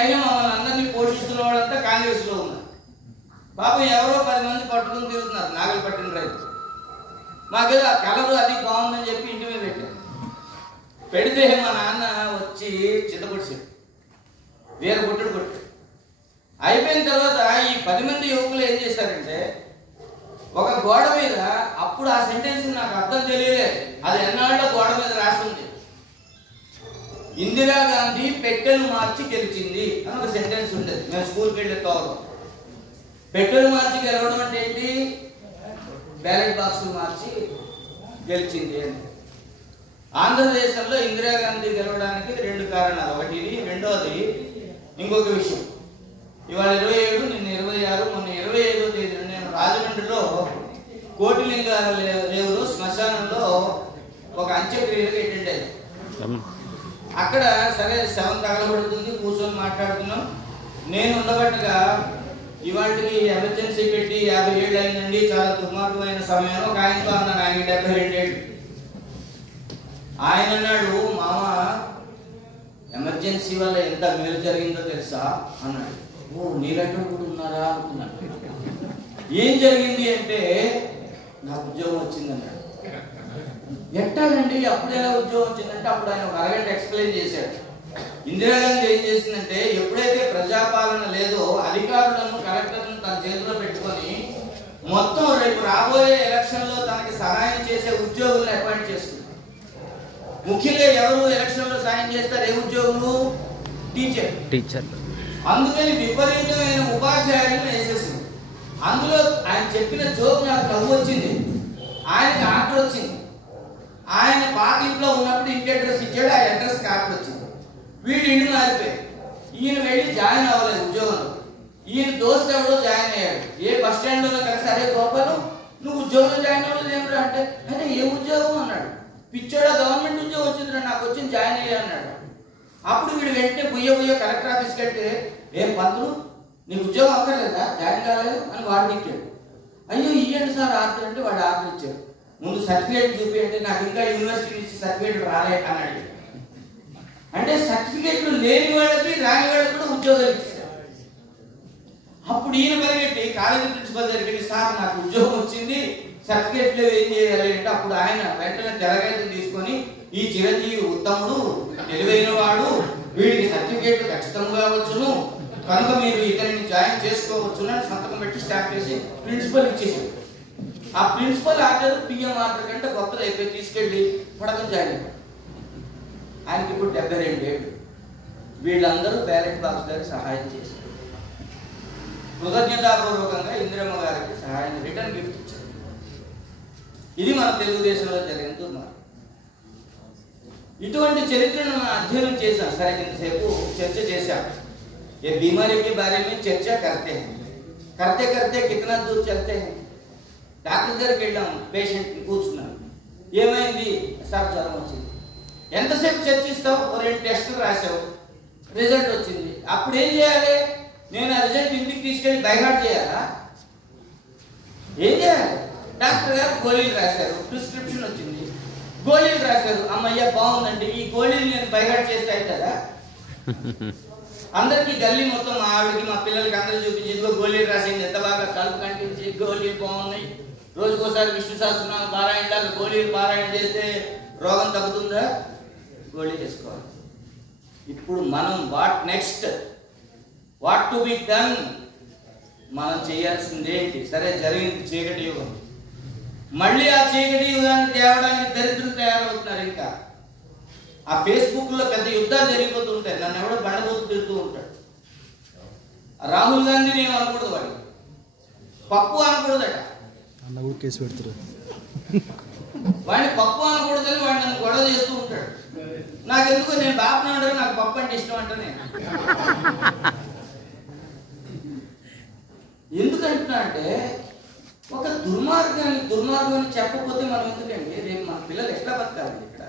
అయినా మమ్మల్ని అందరినీ పోషిస్తున్న వాళ్ళంతా కాంగ్రెస్లో ఉన్నారు. పాపం ఎవరో 10 మంది పట్టుకుని తిరుగుతున్నారు నాగలు పట్టిన రైతు. మాకేదో ఆ కలరు అది బాగుందని చెప్పి ఇంటి మీద పెట్టారు. పెడితే మా నాన్న వచ్చి చిత్తపొడిచాడు, వేరే కొట్టుడు కొట్టాడు. అయిపోయిన తర్వాత ఈ 10 మంది యువకులు ఏం చేశారంటే ఒక గోడ మీద, అప్పుడు ఆ సెంటెన్స్ నాకు అర్థం తెలియలేదు, అది ఎన్నాళ్ళో గోడ మీద రాస్తుంది, ఇందిరాగాంధీ పెట్టెలు మార్చి గెలిచింది అని ఒక సెంటెన్స్ ఉండేది. మేము స్కూల్కి వెళ్ళే తోవలో పెట్టెలు మార్చి గెలవడం అంటే ఏంటి? బ్యాలెట్ బాక్సులు మార్చి గెలిచింది అని. ఆంధ్రదేశంలో ఇందిరాగాంధీ గెలవడానికి 2 కారణాలు. ఒకటి ఇది, రెండోది ఇంకొక విషయం. ఇవాళ 27, నిన్న 26, మొన్న 25వ తేదీన నేను రాజమండ్రిలో కోటిలింగాల రేవులు శ్మశానంలో ఒక అంత్యక్రియలకు అటెండ్ అయ్యాను. అక్కడ సరే శవం తగలబడుతుంది, కూర్చొని మాట్లాడుతున్నాం. నేను ఉండబట్టుగా ఇవాటికి ఎమర్జెన్సీ పెట్టి 50 ఏళ్ళు అయిందండి, చాలా దుర్మార్గమైన సమయం. ఒక ఆయనతో అన్నాను, ఆయన 72 ఏళ్ళు. ఆయన అన్నాడు, మామ ఎమర్జెన్సీ వల్ల ఎంత మేలు జరిగిందో తెలుసా అన్నాడు. ఓ నీళ్ళట్టు కూడా ఉన్నారా అనుకున్నాను. ఏం జరిగింది అంటే నాకు ఉద్యోగం వచ్చిందన్నాడు. ఎట్టాలండి అప్పుడు ఎలా ఉద్యోగం వచ్చిందంటే అప్పుడు ఆయన ఒక అరగంట ఎక్స్ప్లెయిన్ చేశాడు. ఇందిరాగాంధీ ఏం చేసిందంటే ఎప్పుడైతే ప్రజాపాలన లేదో అధికారులను కలెక్టర్లను తన చేతిలో పెట్టుకొని మొత్తం రేపు రాబోయే ఎలక్షన్లో తనకి సహాయం చేసే ఉద్యోగులను అపాయింట్ చేసుకుంది. ముఖ్యంగా ఎవరు ఎలక్షన్లో సాయం చేస్తారు? ఏ ఉద్యోగులు? టీచర్. అందుకని విపరీతమైన ఉపాధ్యాయులను వేసేసింది. అందులో ఆయన చెప్పిన జోక్ నాకు నవ్వు వచ్చింది. ఆయనకి ఆర్డర్ వచ్చింది. ఆయన పాత ఇంట్లో ఉన్నప్పుడు ఇంటి అడ్రస్ ఇచ్చాడు, ఆ అడ్రస్కి ఆర్డర్ వచ్చింది. వీడు ఇంటి మారిపోయాడు. ఈయన వెళ్ళి జాయిన్ అవ్వలేదు ఉద్యోగంలో. ఈయన దోస్తు ఎవడో జాయిన్ అయ్యాడు. ఏ బస్ స్టాండ్లో కలిసి, అరే గోపాలు నువ్వు ఉద్యోగంలో జాయిన్ అవ్వలేదు ఏమిటో అంటే, అరే ఏ ఉద్యోగం అన్నాడు. పిచ్చోడా గవర్నమెంట్ ఉద్యోగం వచ్చింది, నాకు వచ్చింది జాయిన్ అయ్యా అన్నాడు. అప్పుడు వీడు వెంటనే బుయ్య కలెక్టర్ ఆఫీస్కి వెళ్తే, ఏం పంతులు నీకు ఉద్యోగం అక్కర్లేదా, జాయిన్ కాలేదు అని వాడిని ఇచ్చాడు. అయ్యో ఇయ్యండి సార్ ఆర్డర్ అంటే వాడు ఆర్డర్ ఇచ్చాడు. ముందు సర్టిఫికేట్ చూపి అంటే నాకు ఇంకా యూనివర్సిటీ నుంచి సర్టిఫికేట్ రాలే అన్నాడు. అంటే సర్టిఫికేట్లు లేని వాళ్ళకి రాని వాళ్ళకి కూడా ఉద్యోగాలు ఇచ్చారు. అప్పుడు ఈయన పరిగెట్టి కాలేజీ ప్రిన్సిపల్ దగ్గరికి, సార్ నాకు ఉద్యోగం వచ్చింది, సర్టిఫికేట్ లేవు, ఏం చేయాలి అంటే అప్పుడు ఆయన వెంటనే తెరగైతే తీసుకొని, ఈ చిరంజీవి ఉత్తముడు, తెలివైన వాడు, వీడికి సర్టిఫికేట్ ఖచ్చితంగా వచ్చును, కనుక మీరు ఇతనిని జాయిన్ చేసుకోవచ్చు అని సంతకం పెట్టి స్టాంప్ చేసి ప్రిన్సిపల్ ఇచ్చేసాడు. ఆ ప్రిన్సిపల్ ఆర్డర్ పిఎం ఆర్డర్ కంటే గొప్పది అయిపోయి తీసుకెళ్ళి పడకం జాయిన్ అయిపోయాడు. ఆయనకి ఇప్పుడు 72 ఏళ్ళు. వీళ్ళందరూ బ్యాలెట్ బాక్స్ గారికి సహాయం చేశారు. కృతజ్ఞతాపూర్వకంగా ఇందిరమ్మ గారికి సహాయం రిటర్న్ గిఫ్ట్ ఇచ్చారు. ఇది మన తెలుగుదేశంలో జరిగిన దుర్మార్గం. ఇటువంటి చరిత్రను మనం అధ్యయనం చేశాం. సరే ఇంతసేపు చర్చ చేశాం. ये बीमारी के बारे में चर्चा करते हैं, करते करते कितना दूर चलते हैं. డాక్టర్ దగ్గరికి వెళ్ళాము, పేషెంట్ని కూర్చున్నాను, ఏమైంది సార్ జ్వరం వచ్చింది. ఎంతసేపు చర్చిస్తావు? 2 టెస్టులు రాసావు, రిజల్ట్ వచ్చింది. అప్పుడు ఏం చేయాలి? నేను ఆ రిజల్ట్ ఇంటికి తీసుకెళ్ళి బైహార్ట్ చేయాలా? ఏం చేయాలి? డాక్టర్ గారు గోళీలు రాశారు, ప్రిస్క్రిప్షన్ వచ్చింది, గోళీలు రాశారు. అమ్మయ్య బాగుందండి, ఈ గోళీలు నేను బైహార్ట్ చేస్తే అవుతుందా? అందరికి గల్లీ మొత్తం మా ఆవిడకి మా పిల్లలకి అందరూ చూపించి, ఇదిగో గోళీలు రాసింది, ఎంత బాగా కలుపు కనిపించి గోళీలు బాగున్నాయి, రోజుకోసారి విష్ణు సహస్రనామ పారాయణలాగా గోళీలు పారాయణ చేస్తే రోగం తగ్గుతుందా? గోళీలు వేసుకోవాలి. ఇప్పుడు మనం what next, what to be done, మనం చేయాల్సిందేంటి? సరే జరిగింది చీకటి యుగం, మళ్ళీ ఆ చీకటి యుగాన్ని తేవడానికి దరిద్రులు తయారవుతున్నారు. ఇంకా ఆ ఫేస్బుక్లో పెద్ద యుద్ధాలు జరిగిపోతుంటాయి. నన్ను ఎవడో బండబోతు తిడుతూ ఉంటాడు. రాహుల్ గాంధీని ఏం అనకూడదు, వాడు పప్పు అనకూడదట, కేసు పెడతారు. వాడిని పప్పు అనకూడదని వాడు నన్ను గొడవ చేస్తూ ఉంటాడు. నాకెందుకు, నేను బాపన అంటారు, నాకు పప్పు అంటే ఇష్టం అంట. నేను ఎందుకంటున్నా అంటే ఒక దుర్మార్గాన్ని చెప్పకపోతే మనం ఎందుకండి? రేపు మన పిల్లలు ఎట్లా బతకాలి? ఇక్కడ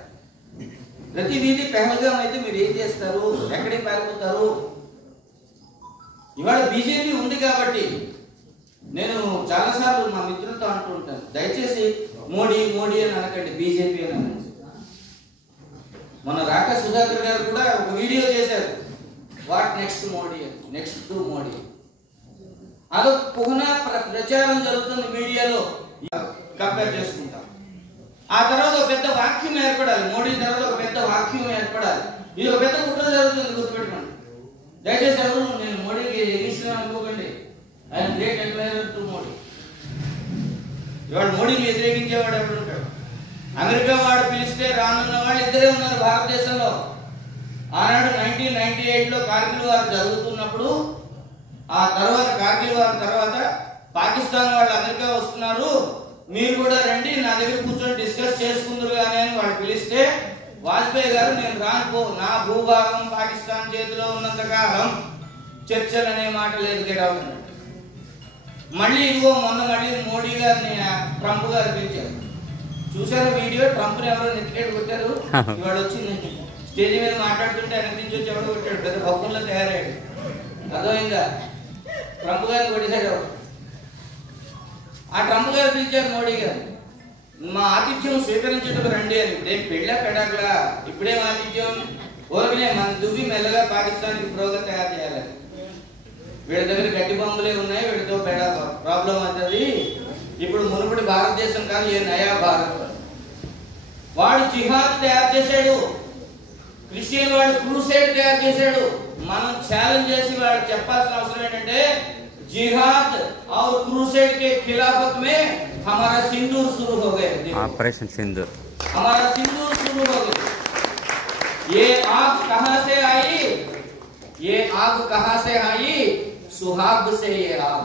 ప్రతి వీధి పెహల్గాం అయితే మీరు ఏం చేస్తారు? ఎక్కడికి పారిపోతారు? ఇవాళ బీజేపీ ఉంది కాబట్టి నేను చాలాసార్లు మా మిత్రులతో అంటూ ఉంటాను, దయచేసి మోడీ మోడీ అని అనకండి, బీజేపీ అని అనండి. మన రాకా సుధాకర్ గారు కూడా ఒక వీడియో చేశారు, వాట్ నెక్స్ట్ మోడీ అని, నెక్స్ట్ టు మోడీ. అదొక పునః ప్రచారం జరుగుతుంది మీడియాలో, కంపేర్ చేసుకుంటాం. ఆ తర్వాత ఒక పెద్ద వాక్యం ఏర్పడాలి, మోడీ తర్వాత ఒక పెద్ద వాక్యం ఏర్పడాలి. ఇది ఒక పెద్ద కుట్ర జరుగుతుంది, గుర్తుపెట్టుకోండి. దయచేసి ఎవరు నేను మోడీకి ఎగిసిన అనుకోకండి. I'm great admirer to Modi. ఇవాళ మోడీని వ్యతిరేకించేవాడు ఎవడు ఉంటాడు? అమెరికా వాడు పిలిస్తే రానున్న వాళ్ళు ఇద్దరే ఉన్నారు భారతదేశంలో. ఆనాడు 1998లో కార్గిల్ వారు జరుగుతున్నప్పుడు, ఆ తర్వాత కార్గిల్ వారి తర్వాత పాకిస్తాన్ వాళ్ళు అమెరికా వస్తున్నారు, మీరు కూడా రండి నా దగ్గర కూర్చొని డిస్కస్ చేసుకుందరు కానీ అని వాళ్ళు పిలిస్తే వాజ్పేయి గారు నేను రానుకో, నా భూభాగం పాకిస్తాన్ చేతిలో ఉన్నంతకాలం చర్చలు అనే మాట లేదు, గెట్ అవుట్ అన్నాడు. మళ్ళీ ఇదిగో మొన్న మళ్ళీ మోడీ గారిని ట్రంప్ గారు పిలిచారు. చూసారు వీడియో, ట్రంప్ని ఎవరో నెత్తికేట్ కొట్టారు. ఇవాడు వచ్చింది స్టేజ్ మీద మాట్లాడుతుంటే వెనక నుంచి వచ్చి ఎవడో కొట్టాడు, పెద్ద బొక్కల్లో తయారయ్యాడు. అర్థమైందా? ట్రంప్ గారిని కొట్టేశాడు ఎవరు. ఆ ట్రంప్ గారు పిలిచారు మోడీ గారు, మా ఆతిథ్యం స్వీకరించటకు రండి అని. ఇప్పుడేం పెళ్ళా పెడాకలా, ఇప్పుడేం ఆతిథ్యం, ఊరికనే మన దువ్వి మెల్లగా పాకిస్తాన్కి ప్రోగా తయారు చేయాలి. వీళ్ళ దగ్గర గట్టి బొమ్మలే ఉన్నాయి, వీళ్ళతో పెడా ప్రాబ్లం అవుతుంది. ఇప్పుడు మునుపటి భారతదేశం కాదు, ఏ నయా భారత్. వాడు జిహాద్ తయారు చేశాడు, క్రిస్టియన్ వాడు క్రూసైడ్ తయారు చేశాడు. మనం ఛాలెంజ్ చేసి వాడు చెప్పాల్సిన అవసరం ఏంటంటే, जिहाद और क्रूसेड के खिलाफत में हमारा सिंदूर शुरू हो गए। ऑपरेशन सिंदूर, हमारा सिंदूर शुरू हो गया। ये आग कहां से आई? ये आग कहां से आई? सुहाग से ये आग।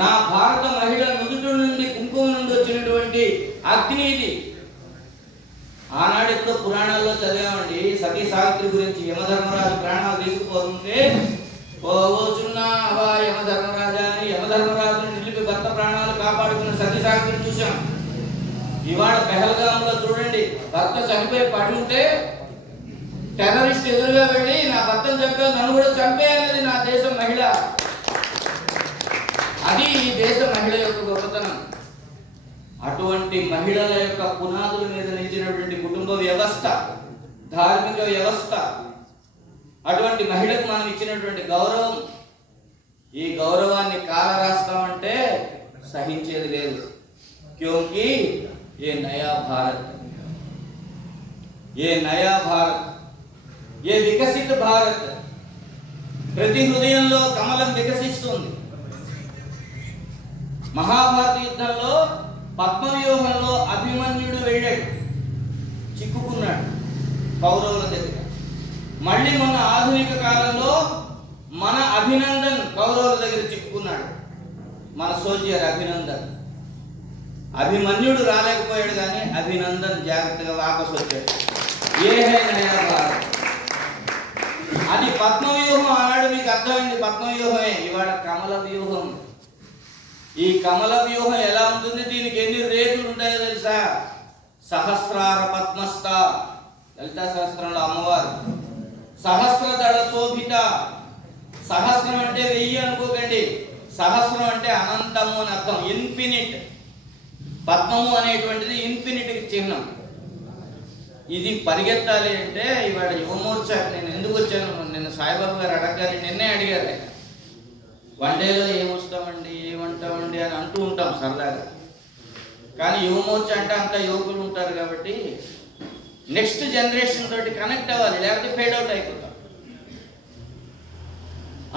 నా భారత మహిళ నుదుటి నుండి కుంకుమ నుండి వచ్చినటువంటి అగ్ని ఇది. ఆనాడు ఎప్పుడో పురాణాల్లో చదివామండి, సతీ సావిత్రి గురించి. యమధర్మరాజు ప్రాణాలు తీసుకుపోతుంటే పోవచ్చున్నావా యమధర్మరాజా అని యమధర్మరాజుని నిలిపి భర్త ప్రాణాలు కాపాడుకున్న సతీ సావిత్రిని చూసాం. ఇవాళ పెహల్గాంలో చూడండి, భర్త చనిపోయి పడి ఉంటే టెర్రరిస్ట్ ఎదురుగా వెళ్ళి నా భర్తను చంపే, నన్ను కూడా చంపేయాలనేది నా దేశం మహిళ. అది ఈ దేశ మహిళ యొక్క గొప్పతనం. అటువంటి మహిళల యొక్క పునాదుల మీద నిలిచినటువంటి కుటుంబ వ్యవస్థ, ధార్మిక వ్యవస్థ, అటువంటి మహిళకు మనం ఇచ్చినటువంటి గౌరవం, ఈ గౌరవాన్ని కాలరాస్తామంటే సహించేది లేదు. క్యోంకి ఏ నయా భారత్, ఏ నయా భారత్, ఏ వికసిత భారత్. ప్రతి హృదయంలో కమలం వికసిస్తుంది. మహాభారత యుద్ధంలో పద్మవ్యూహంలో అభిమన్యుడు వెళ్ళాడు, చిక్కుకున్నాడు కౌరవుల దగ్గర. మళ్ళీ మొన్న ఆధునిక కాలంలో మన అభినందన్ కౌరవుల దగ్గర చిక్కుకున్నాడు, మన సోల్జర్ అభినందన్. అభిమన్యుడు రాలేకపోయాడు కానీ అభినందన్ జాగ్రత్తగా వాపసు వచ్చాడు. ఏ హై నయా భారత్. అది పద్మవ్యూహం. ఆనాడు మీకు అర్థమైంది, పద్మవ్యూహమే. ఇవాళ కమల వ్యూహం. ఈ కమల వ్యూహం ఎలా ఉంటుంది, దీనికి ఎన్ని రేకులు ఉంటాయో తెలుసా? సహస్రార పద్మస్థ. లలితా సహస్రంలో అమ్మవారు సహస్రదళ శోభిత. సహస్రం అంటే 1000 అనుకోకండి, సహస్రం అంటే అనంతము అని అర్థం, ఇన్ఫినిట్. పద్మము అనేటువంటిది ఇన్ఫినిట్కి చిహ్నం. ఇది పరిగెత్తాలి అంటే ఇవాళ యువమోర్చాకి నేను ఎందుకు వచ్చాను, నిన్న సాయిబాబు గారు అడగాలి, నిన్నే అడిగారు. వన్ డేలో ఏమొస్తామండి, ఏమంటామండి అని అంటూ ఉంటాం సరదాగా. కానీ యువమోర్చా అంటే అంతా యువకులు ఉంటారు కాబట్టి నెక్స్ట్ జనరేషన్ తోటి కనెక్ట్ అవ్వాలి, లేకపోతే ఫేడ్ అవుట్ అయిపోతాం.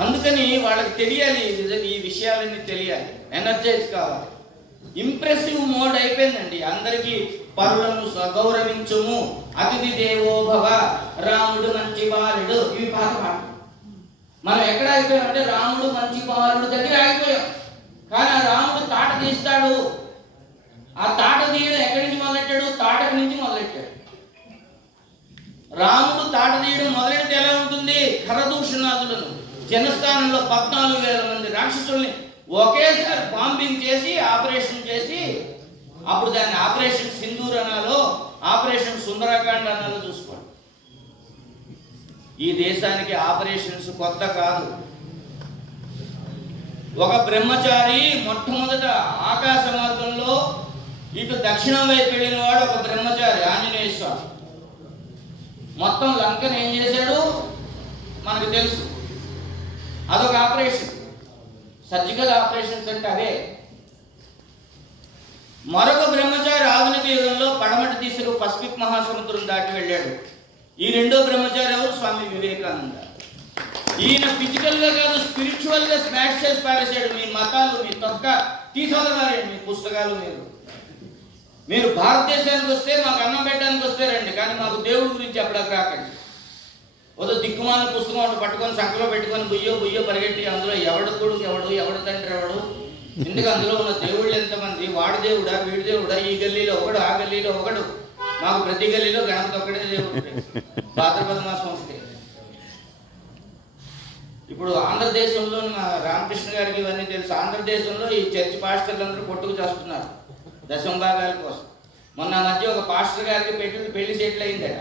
అందుకని వాళ్ళకి తెలియాలి, ఈ విషయాలన్నీ తెలియాలి, ఎనర్జైజ్ కావాలి. ఇంప్రెసివ్ మోడ్ అయిపోయిందండి అందరికీ. పరులను గౌరవించుము, అతిథి దేవో భవ, రాముడు మంచి బాలుడు, ఇవి పాత పాట. మనం ఎక్కడ ఆగిపోయామంటే రాముడు మంచి బాలుడు దగ్గర ఆగిపోయాం. కానీ ఆ రాముడు తాట తీస్తాడు. ఆ తాట తీయడం ఎక్కడి నుంచి మొదలెట్టాడు? తాటక నుంచి మొదలెట్టాడు. రాముడు తాట తీయడం మొదలెడితే ఎలా ఉంటుంది? ఖరదూషణాదులను జనస్థానంలో 14,000 మంది రాక్షసుల్ని ఒకేసారి బాంబింగ్ చేసి, ఆపరేషన్ చేసి, అప్పుడు దాన్ని ఆపరేషన్ సింధూర్ అనాలో, ఆపరేషన్ సుందరకాండ అనాలో చూసుకోండి. ఈ దేశానికి ఆపరేషన్స్ కొత్త కాదు. ఒక బ్రహ్మచారి మొట్టమొదట ఆకాశ మార్గంలో ఇటు దక్షిణం వైపు వెళ్ళిన వాడు ఒక బ్రహ్మచారి, ఆంజనేయ స్వామి. మొత్తం లంకను ఏం చేశాడు మనకు తెలుసు. అదొక ఆపరేషన్. సర్జికల్ ఆపరేషన్స్ అంటే అవే. మరొక బ్రహ్మచారి ఆధునిక యుగంలో పడమటి దిశకు పసిఫిక్ మహాసముద్రం దాటి వెళ్ళాడు. ఈ రెండో బ్రహ్మచారి ఎవరు? స్వామి వివేకానంద. ఈయన ఫిజికల్ గా కాదు, స్పిరిచువల్ గా స్మాష్ చేసి పారేశాడు. మీ మతాలు, మీ తొక్క తీసుకోగలరు, మీ పుస్తకాలు. మీరు భారతదేశానికి వస్తే మాకు అన్నం పెట్టడానికి వస్తే రండి, కానీ మాకు దేవుడి గురించి అప్పుడు రాకండి. ఓదో దిక్కుమాల పుస్తకం ఒకటి పట్టుకొని సంకలో పెట్టుకొని బుయ్యో పరిగెట్టి అందులో ఎవడు కొడుకు ఎవడు, ఎవడు తండ్రి ఎవడు, ఎందుకు అందులో ఉన్న దేవుళ్ళు ఎంతమంది, వాడి దేవుడా వీడి దేవుడా, ఈ గల్లీలో ఒకడు ఆ గల్లీలో ఒకడు, మాకు ప్రతి గల్లీలో గణపతి ఒక్కడే దేవుడు, భాద్రపద మాసం వస్తే. ఇప్పుడు ఆంధ్రదేశంలో రామకృష్ణ గారికి ఇవన్నీ తెలుసు. ఆంధ్రదేశంలో ఈ చర్చ్ పాస్టర్లందరూ కొట్టుకు చేస్తున్నారు దశమ భాగాల కోసం. మొన్న మధ్య ఒక పాస్టర్ గారికి పెళ్లి సెటిల్ అయిందట.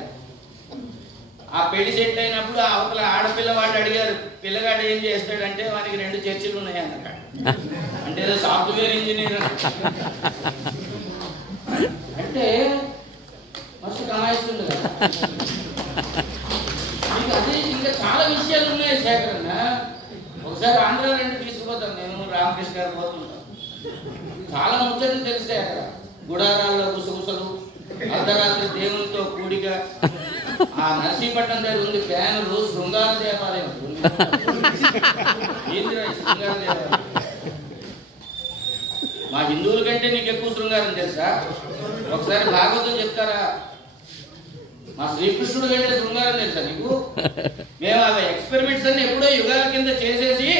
ఆ పెళ్లి సెటిల్ అయినప్పుడు అవతల ఆడపిల్లవాడు అడిగారు, పిల్లగాడు ఏం చేస్తాడంటే వానికి 2 చర్చిలు ఉన్నాయి అన్నమాట. అంటే ఏదో సాఫ్ట్వేర్ ఇంజనీర్ అంటే మస్తు కమాయిస్తుంది కదా. మీకు అదే ఇంకా చాలా విషయాలు ఉన్నాయి శేఖరన్న. ఒకసారి ఆంధ్ర రెండు తీసుకుపోతాను, నేను రామకృష్ణ గారు పోతుంటాను. చాలా ముచ్చట్లు తెలుస్తాయి అక్కడ. గుడారాల్లో గుసగుసలు, అర్ధరాత్రి దేవునితో కూడిక. ఆ నర్సీపట్నం దగ్గర ఉంది బ్యానరు శృంగార దేవాలయం. ఏంటి శృంగార దేవాలయం? మా హిందువుల కంటే నీకు ఎక్కువ శృంగారం తెలుసా? ఒకసారి భాగవతం చెప్తారా? మా శ్రీకృష్ణుడు కంటే శృంగారం తెలుసా నీకు? మేము అవి ఎక్స్పెరిమెంట్స్ అన్ని ఎప్పుడో యుగాల కింద చేసేసి,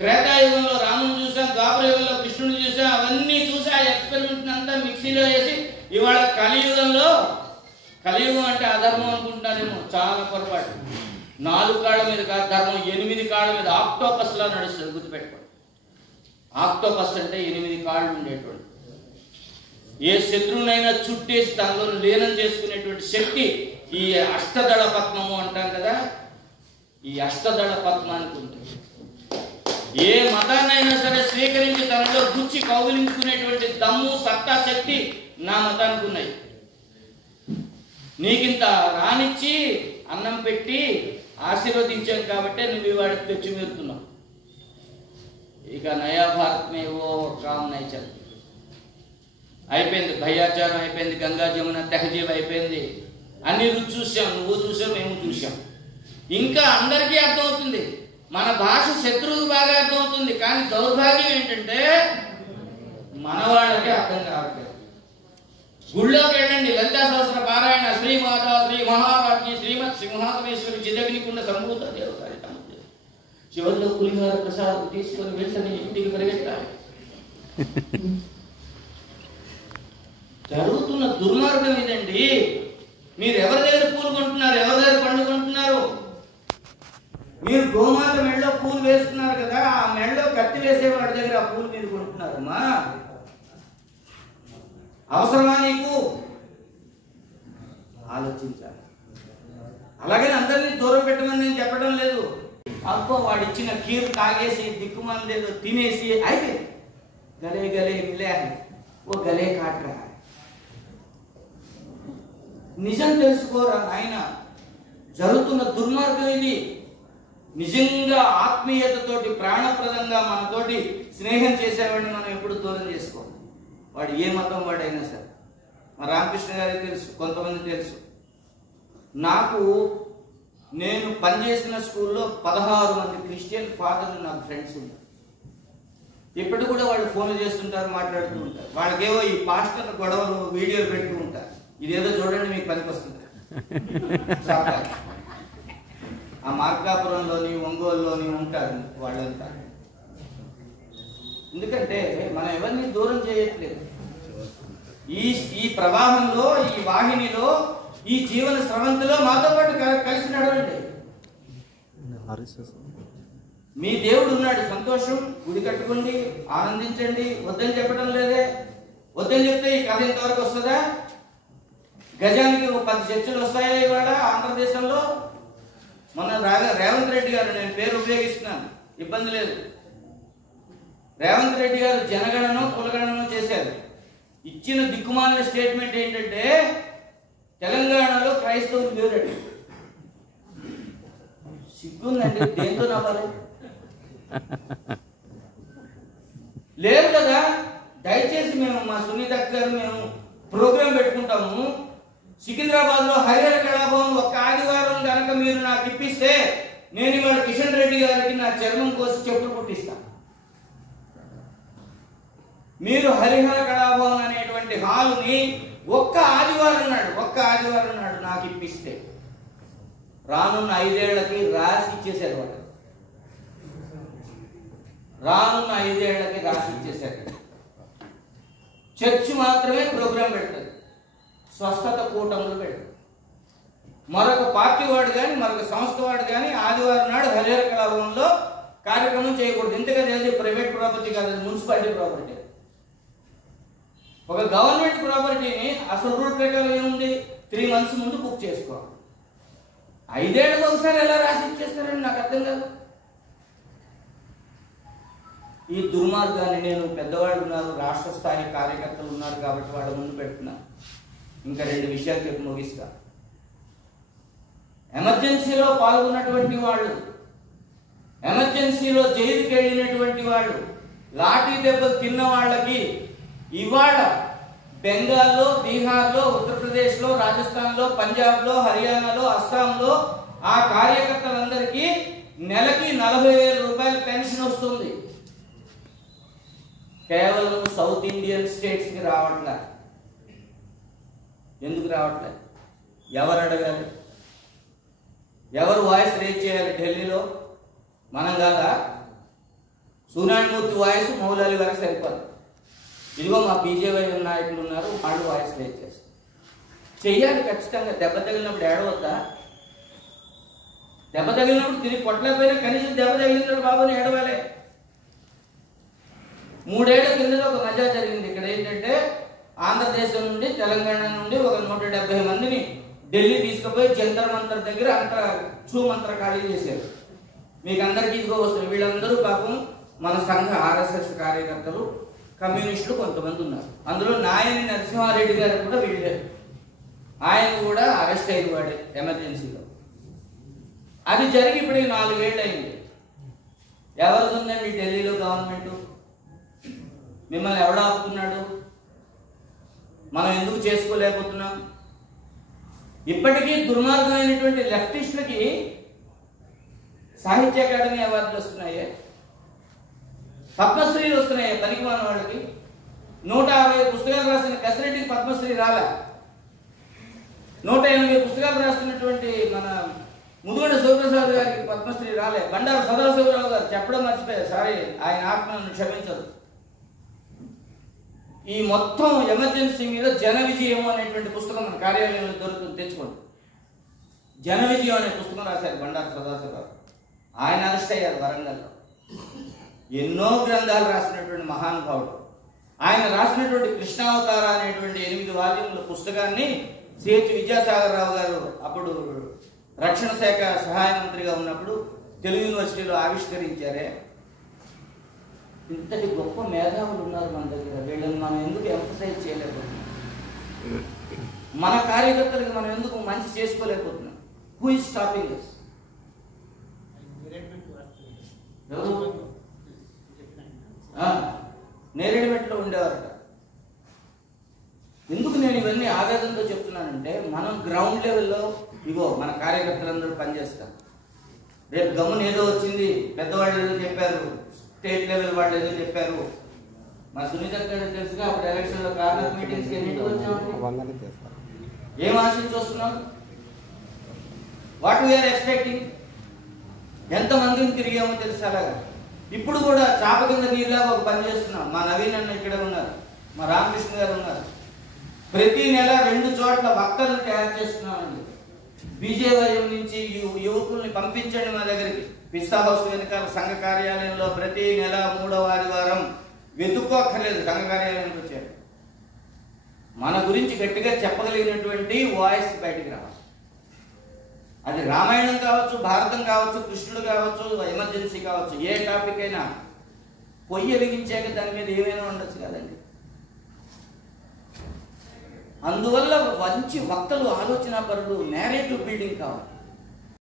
త్రేతాయుగంలో రాముని చూసాం, ద్వాపర యుగంలో కృష్ణుని చూసాం, అవన్నీ చూసి ఆ ఎక్స్పెరిమెంట్ అంతా మిక్సీలో వేసి ఇవాళ కలియుగంలో, కలియుగం అంటే అధర్మం అనుకుంటారేమో, చాలా పొరపాటు. 4 కాళ్ళ మీద కాదు ధర్మం, 8 కాళ్ళ మీద ఆక్టోపస్ లా నడుస్తుంది. గుర్తుపెట్టుకోండి, ఆక్టోపస్ అంటే 8 కాళ్ళు ఉండేటువంటి, ఏ శత్రువునైనా చుట్టేసి తనలో లీనం చేసుకునేటువంటి శక్తి ఈ అష్టదళ పద్మము అంటాం కదా, ఈ అష్టదళ పద్మానికి ఉంది. ఏ మతాన్నైనా సరే స్వీకరించి తనలో గుచ్చి కౌగిలించుకునేటువంటి దమ్ము, సత్తా, శక్తి నా మతానికి ఉన్నాయి. నీకింత రానిచ్చి అన్నం పెట్టి ఆశీర్వదించాం కాబట్టి నువ్వు వాడికి తెచ్చి మీరుతున్నావు. ఇక నయా భారత్ మే ఓ కామ్ నై చల్ అయిపోయింది. భయాచారం అయిపోయింది, గంగా జమున తెహజీబ్ అయిపోయింది. అన్ని రుచి చూసాం, నువ్వు చూసాం, మేము చూసాం. ఇంకా అందరికీ అర్థమవుతుంది, మన భాష శత్రువుకు బాగా అర్థమవుతుంది. కానీ దౌర్భాగ్యం ఏంటంటే మన వాళ్ళకి అర్థం కావట్లేదు. గుళ్ళోకి వెళ్ళండి, లలితా సహస్ర పారాయణ, శ్రీమాత శ్రీ మహారాజ్ఞి శ్రీమత్ సింహాసనేశ్వరి చిదగ్నికుండ సంభూత దేవత, చివరిలో పులిహార ప్రసాదం తీసుకొని వెంటనే ఇంటికి పరిగెట్టాలి. జరుగుతున్న దుర్మార్గం ఇదండి. మీరు ఎవరి దగ్గర పూలు కొంటున్నారు, ఎవరి దగ్గర పండు కొంటున్నారు? మీరు గోమాత మెడలో పూలు వేస్తున్నారు కదా, ఆ మెడలో కత్తి వేసేవాడి దగ్గర ఆ పూలు మీరు కొంటున్నారమ్మా. అవసరమా నీకు? ఆలోచించాలి. అలాగని అందరినీ దూరం పెట్టమని నేను చెప్పడం లేదు. అబ్బో వాడు ఇచ్చిన కీరు తాగేసి దిక్కుమాలేదో తినేసి అయిపోయింది. గలే గలే మిలే ఓ గలే కాట్ రహా. నిజం తెలుసుకోరా ఆయన, జరుగుతున్న దుర్మార్గం ఇది. నిజంగా ఆత్మీయతతోటి ప్రాణప్రదంగా మనతోటి స్నేహం చేసేవాడిని మనం ఎప్పుడు దూరం చేసుకో. వాడు ఏ మతం వాడైనా సరే. మా రామకృష్ణ గారికి తెలుసు, కొంతమంది తెలుసు. నేను పనిచేసిన స్కూల్లో 16 మంది క్రిస్టియన్ ఫాదర్లు నాకు ఫ్రెండ్స్ ఉన్నారు. ఇప్పుడు కూడా వాళ్ళు ఫోన్లు చేస్తుంటారు, మాట్లాడుతూ ఉంటారు. వాళ్ళకేవో ఈ పాస్టర్ గొడవలు వీడియోలు పెడుతూ ఉంటారు. ఇదేదో చూడండి మీకు పనికి వస్తుంది. ఆ మార్కాపురంలోని, ఒంగోలులోని ఉంటారు వాళ్ళంతా. ఎందుకంటే మనం ఎవరిని దూరం చేయట్లేదు. ఈ ప్రవాహంలో, ఈ వాహినిలో, ఈ జీవన స్రవంతిలో మాతో పాటు కలిసి నడవండి. మీ దేవుడు ఉన్నాడు, సంతోషం, గుడి కట్టుకోండి, ఆనందించండి. వద్దని చెప్పడం లేదే. వద్దని చెప్తే ఈ కథ ఇంతవరకు వస్తుందా? గజానికి 10 చర్చలు వస్తాయా ఇవాళ ఆంధ్రదేశంలో? మొన్న రేవంత్ రెడ్డి గారు, నేను పేరు ఉపయోగిస్తున్నాను, ఇబ్బంది లేదు. రేవంత్ రెడ్డి గారు జనగణన కులగణన చేశారు. ఇచ్చిన దిక్కుమాలిన స్టేట్మెంట్ ఏంటంటే తెలంగాణలో క్రైస్తవులు లేరట. సిగ్గుందండి, దేంతో నవ్వాలి? లేరు కదా. దయచేసి మేము, మా సునీత గారు, మేము ప్రోగ్రాం పెట్టుకుంటాము. సికింద్రాబాద్ లో హరిహర కళాభవన్ ఒక్క ఆదివారం కనుక మీరు నాకు ఇప్పిస్తే నేను ఇవాళ కిషన్ రెడ్డి గారికి నా చర్మం కోసి చెప్పులు కుట్టిస్తాను. మీరు హరిహర కళాభవన్ అనేటువంటి హాలుని ఒక్క ఆదివారం నాడు నాకు ఇప్పిస్తే రానున్న 5 ఏళ్లకి రాసి ఇచ్చేశారు. వాళ్ళు రానున్న 5 ఏళ్లకి రాసి ఇచ్చేశారు. చర్చ్ మాత్రమే ప్రోగ్రాం పెడుతుంది. స్వస్థత కూటములు పెడతారు. మరొక పార్టీ వాడు కానీ మరొక సంస్థ వాడు కానీ ఆదివారం నాడు హరిహర కళాభవన్లో కార్యక్రమం చేయకూడదు. ఎందుకని అది ప్రైవేట్ ప్రాపర్టీ కాదు, అది మున్సిపాలిటీ ప్రాపర్టీ. ఒక గవర్నమెంట్ ప్రాపర్టీని అసలు రూల్ ప్రకారం ఏముంది, 3 months ముందు బుక్ చేసుకోవాలి. 5 ఏళ్ళకి ఒకసారి ఎలా రాసి ఇచ్చేస్తారని నాకు అర్థం కాదు. ఈ దుర్మార్గాన్ని నేను పెద్దవాళ్ళు ఉన్నారు, రాష్ట్ర స్థాయి కార్యకర్తలు ఉన్నారు కాబట్టి వాళ్ళ ముందు పెడుతున్నా. ఇంకా 2 విషయాలు చెప్పి ముగిస్తా. ఎమర్జెన్సీలో పాల్గొన్నటువంటి వాళ్ళు, ఎమర్జెన్సీలో జైలుకి వెళ్ళినటువంటి వాళ్ళు, లాఠీ దెబ్బలు తిన్న వాళ్ళకి ఇవాళ బెంగాల్లో, బీహార్లో, ఉత్తరప్రదేశ్లో, రాజస్థాన్లో, పంజాబ్లో, హర్యానాలో, అస్సాంలో ఆ కార్యకర్తలందరికీ నెలకి 40,000 రూపాయలు పెన్షన్ వస్తుంది. కేవలం సౌత్ ఇండియన్ స్టేట్స్కి రావట్లే. ఎందుకు రావట్లే? ఎవరు అడగాలి? ఎవరు వాయిస్ రేజ్ చేయాలి? ఢిల్లీలో మనం కాదా? సూనాయమూర్తి వాయిస్ మౌలాలి వరకు సరిపోదు. ఇదిగో మా బీజేపీ నాయకులు ఉన్నారు, వాళ్ళు వాయిస్ రేజ్ చేస్తారు. చెయ్యాలి ఖచ్చితంగా. దెబ్బ తగిలినప్పుడు ఏడవద్దా? దెబ్బ తగిలినప్పుడు తిరిగి కొట్టలేకపోయినా కనీసం దెబ్బ తగిలినాడు బాబుని ఏడవాలి. 3 ఏళ్ల కింద ఒక మజా జరిగింది. ఇక్కడ ఏంటంటే ఆంధ్రదేశం నుండి, తెలంగాణ నుండి ఒక 170 మందిని ఢిల్లీ తీసుకుపోయి జంతర్ మంతర్ దగ్గర మంత్ర ఖాళీ చేశారు. మీకు అందరికీ ఇదిగో వస్తుంది. వీళ్ళందరూ పాపం మన సంఘ ఆర్ఎస్ఎస్ కార్యకర్తలు, కమ్యూనిస్టులు కొంతమంది ఉన్నారు. అందులో నాయని నరసింహారెడ్డి గారు కూడా వీళ్ళే. ఆయన కూడా అరెస్ట్ అయిన వాడే ఎమర్జెన్సీలో. అది జరిగి ఇప్పుడు 4 ఏళ్ళు అయింది. ఎవరిది ఉందండి ఢిల్లీలో గవర్నమెంట్? మిమ్మల్ని ఎవడు ఆపుతున్నాడు? మనం ఎందుకు చేసుకోలేకపోతున్నాం? ఇప్పటికీ దుర్మార్గమైనటువంటి లెఫ్టిస్టులకి సాహిత్య అకాడమీ అవార్డులు వస్తున్నాయి, పద్మశ్రీలు వస్తున్నాయి. పనికి మన వాళ్ళకి 150 పుస్తకాలు రాసిన కసిరెడ్డికి పద్మశ్రీ రాలే. 180 పుస్తకాలు రాస్తున్నటువంటి మన ముదుగొండ శివప్రసాద్ గారికి పద్మశ్రీ రాలే. బండారు సదాశివరావు గారు చెప్పడం మర్చిపోయారు, సారీ, ఆయన ఆత్మను క్షమించదు. ఈ మొత్తం ఎమర్జెన్సీ మీద జన విజయం అనేటువంటి పుస్తకం మన కార్యాలయంలో దొరుకుతుంది, తెచ్చుకోండి. జన విజయం అనే పుస్తకం రాశారు బండారు సదాశివరావు. ఆయన అరెస్ట్ అయ్యారు వరంగల్లో. ఎన్నో గ్రంథాలు రాసినటువంటి మహానుభావుడు. ఆయన రాసినటువంటి కృష్ణావతార అనేటువంటి 8 వాల్యూముల పుస్తకాన్ని సిహెచ్ విద్యాసాగర్ రావు గారు అప్పుడు రక్షణ శాఖ సహాయ మంత్రిగా ఉన్నప్పుడు తెలుగు యూనివర్సిటీలో ఆవిష్కరించారే. ఇంతటి గొప్ప మేధావులు ఉన్నారు మన దగ్గర. వీళ్ళని మనం ఎందుకు ఎంఫసైజ్ చేయలేకపోతున్నాం? మన కార్యకర్తలకు మనం ఎందుకు మంచి చేసుకోలేకపోతున్నాం? Who is stopping us? నేరేడుమెట్లో ఉండేవారట. ఎందుకు నేను ఇవన్నీ ఆవేదనతో చెప్తున్నానంటే, మనం గ్రౌండ్ లెవెల్లో ఇగో మన కార్యకర్తలందరూ పనిచేస్తారు. రేపు గమ్మున ఏదో వచ్చింది, పెద్దవాళ్ళు ఏదో చెప్పారు, స్టేట్ లెవెల్ వాళ్ళు ఏదో చెప్పారు. మా సునీత గారు తెలుసుగా, అప్పుడు ఎలక్షన్లో కార్నర్ మీటింగ్స్కి ఎన్నింటికి వచ్చాము, ఏం ఆశించి వస్తున్నాం? What we are expecting? ఎంతమందిని తిరిగామో తెలుసు. అలాగా ఇప్పుడు కూడా చాప కింద నీళ్ళగా ఒక పని చేస్తున్నాం. మా నవీన్ అన్న ఇక్కడ ఉన్నారు, మా రామకృష్ణ గారు ఉన్నారు. ప్రతి నెల 2 చోట్ల వక్తలను తయారు చేస్తున్నామండి. బీజేవైఎం నుంచి యువకుల్ని పంపించండి మా దగ్గరికి. పిస్తా హౌస్ వెనకాల సంఘ కార్యాలయంలో ప్రతి నెల 3వ ఆదివారం వెతుక్కోక్కర్లేదు, సంఘ కార్యాలయానికి వచ్చారు. మన గురించి గట్టిగా చెప్పగలిగినటువంటి వాయిస్ బయటికి రావాలి. అది రామాయణం కావచ్చు, భారతం కావచ్చు, కృష్ణుడు కావచ్చు, ఎమర్జెన్సీ కావచ్చు, ఏ టాపిక్ అయినా పొయ్యి వెలిగించాక దాని మీద ఏమైనా ఉండొచ్చు కదండి. అందువల్ల మంచి వక్తలు, ఆలోచన పరులు, నేరేటివ్ బిల్డింగ్ కావాలి.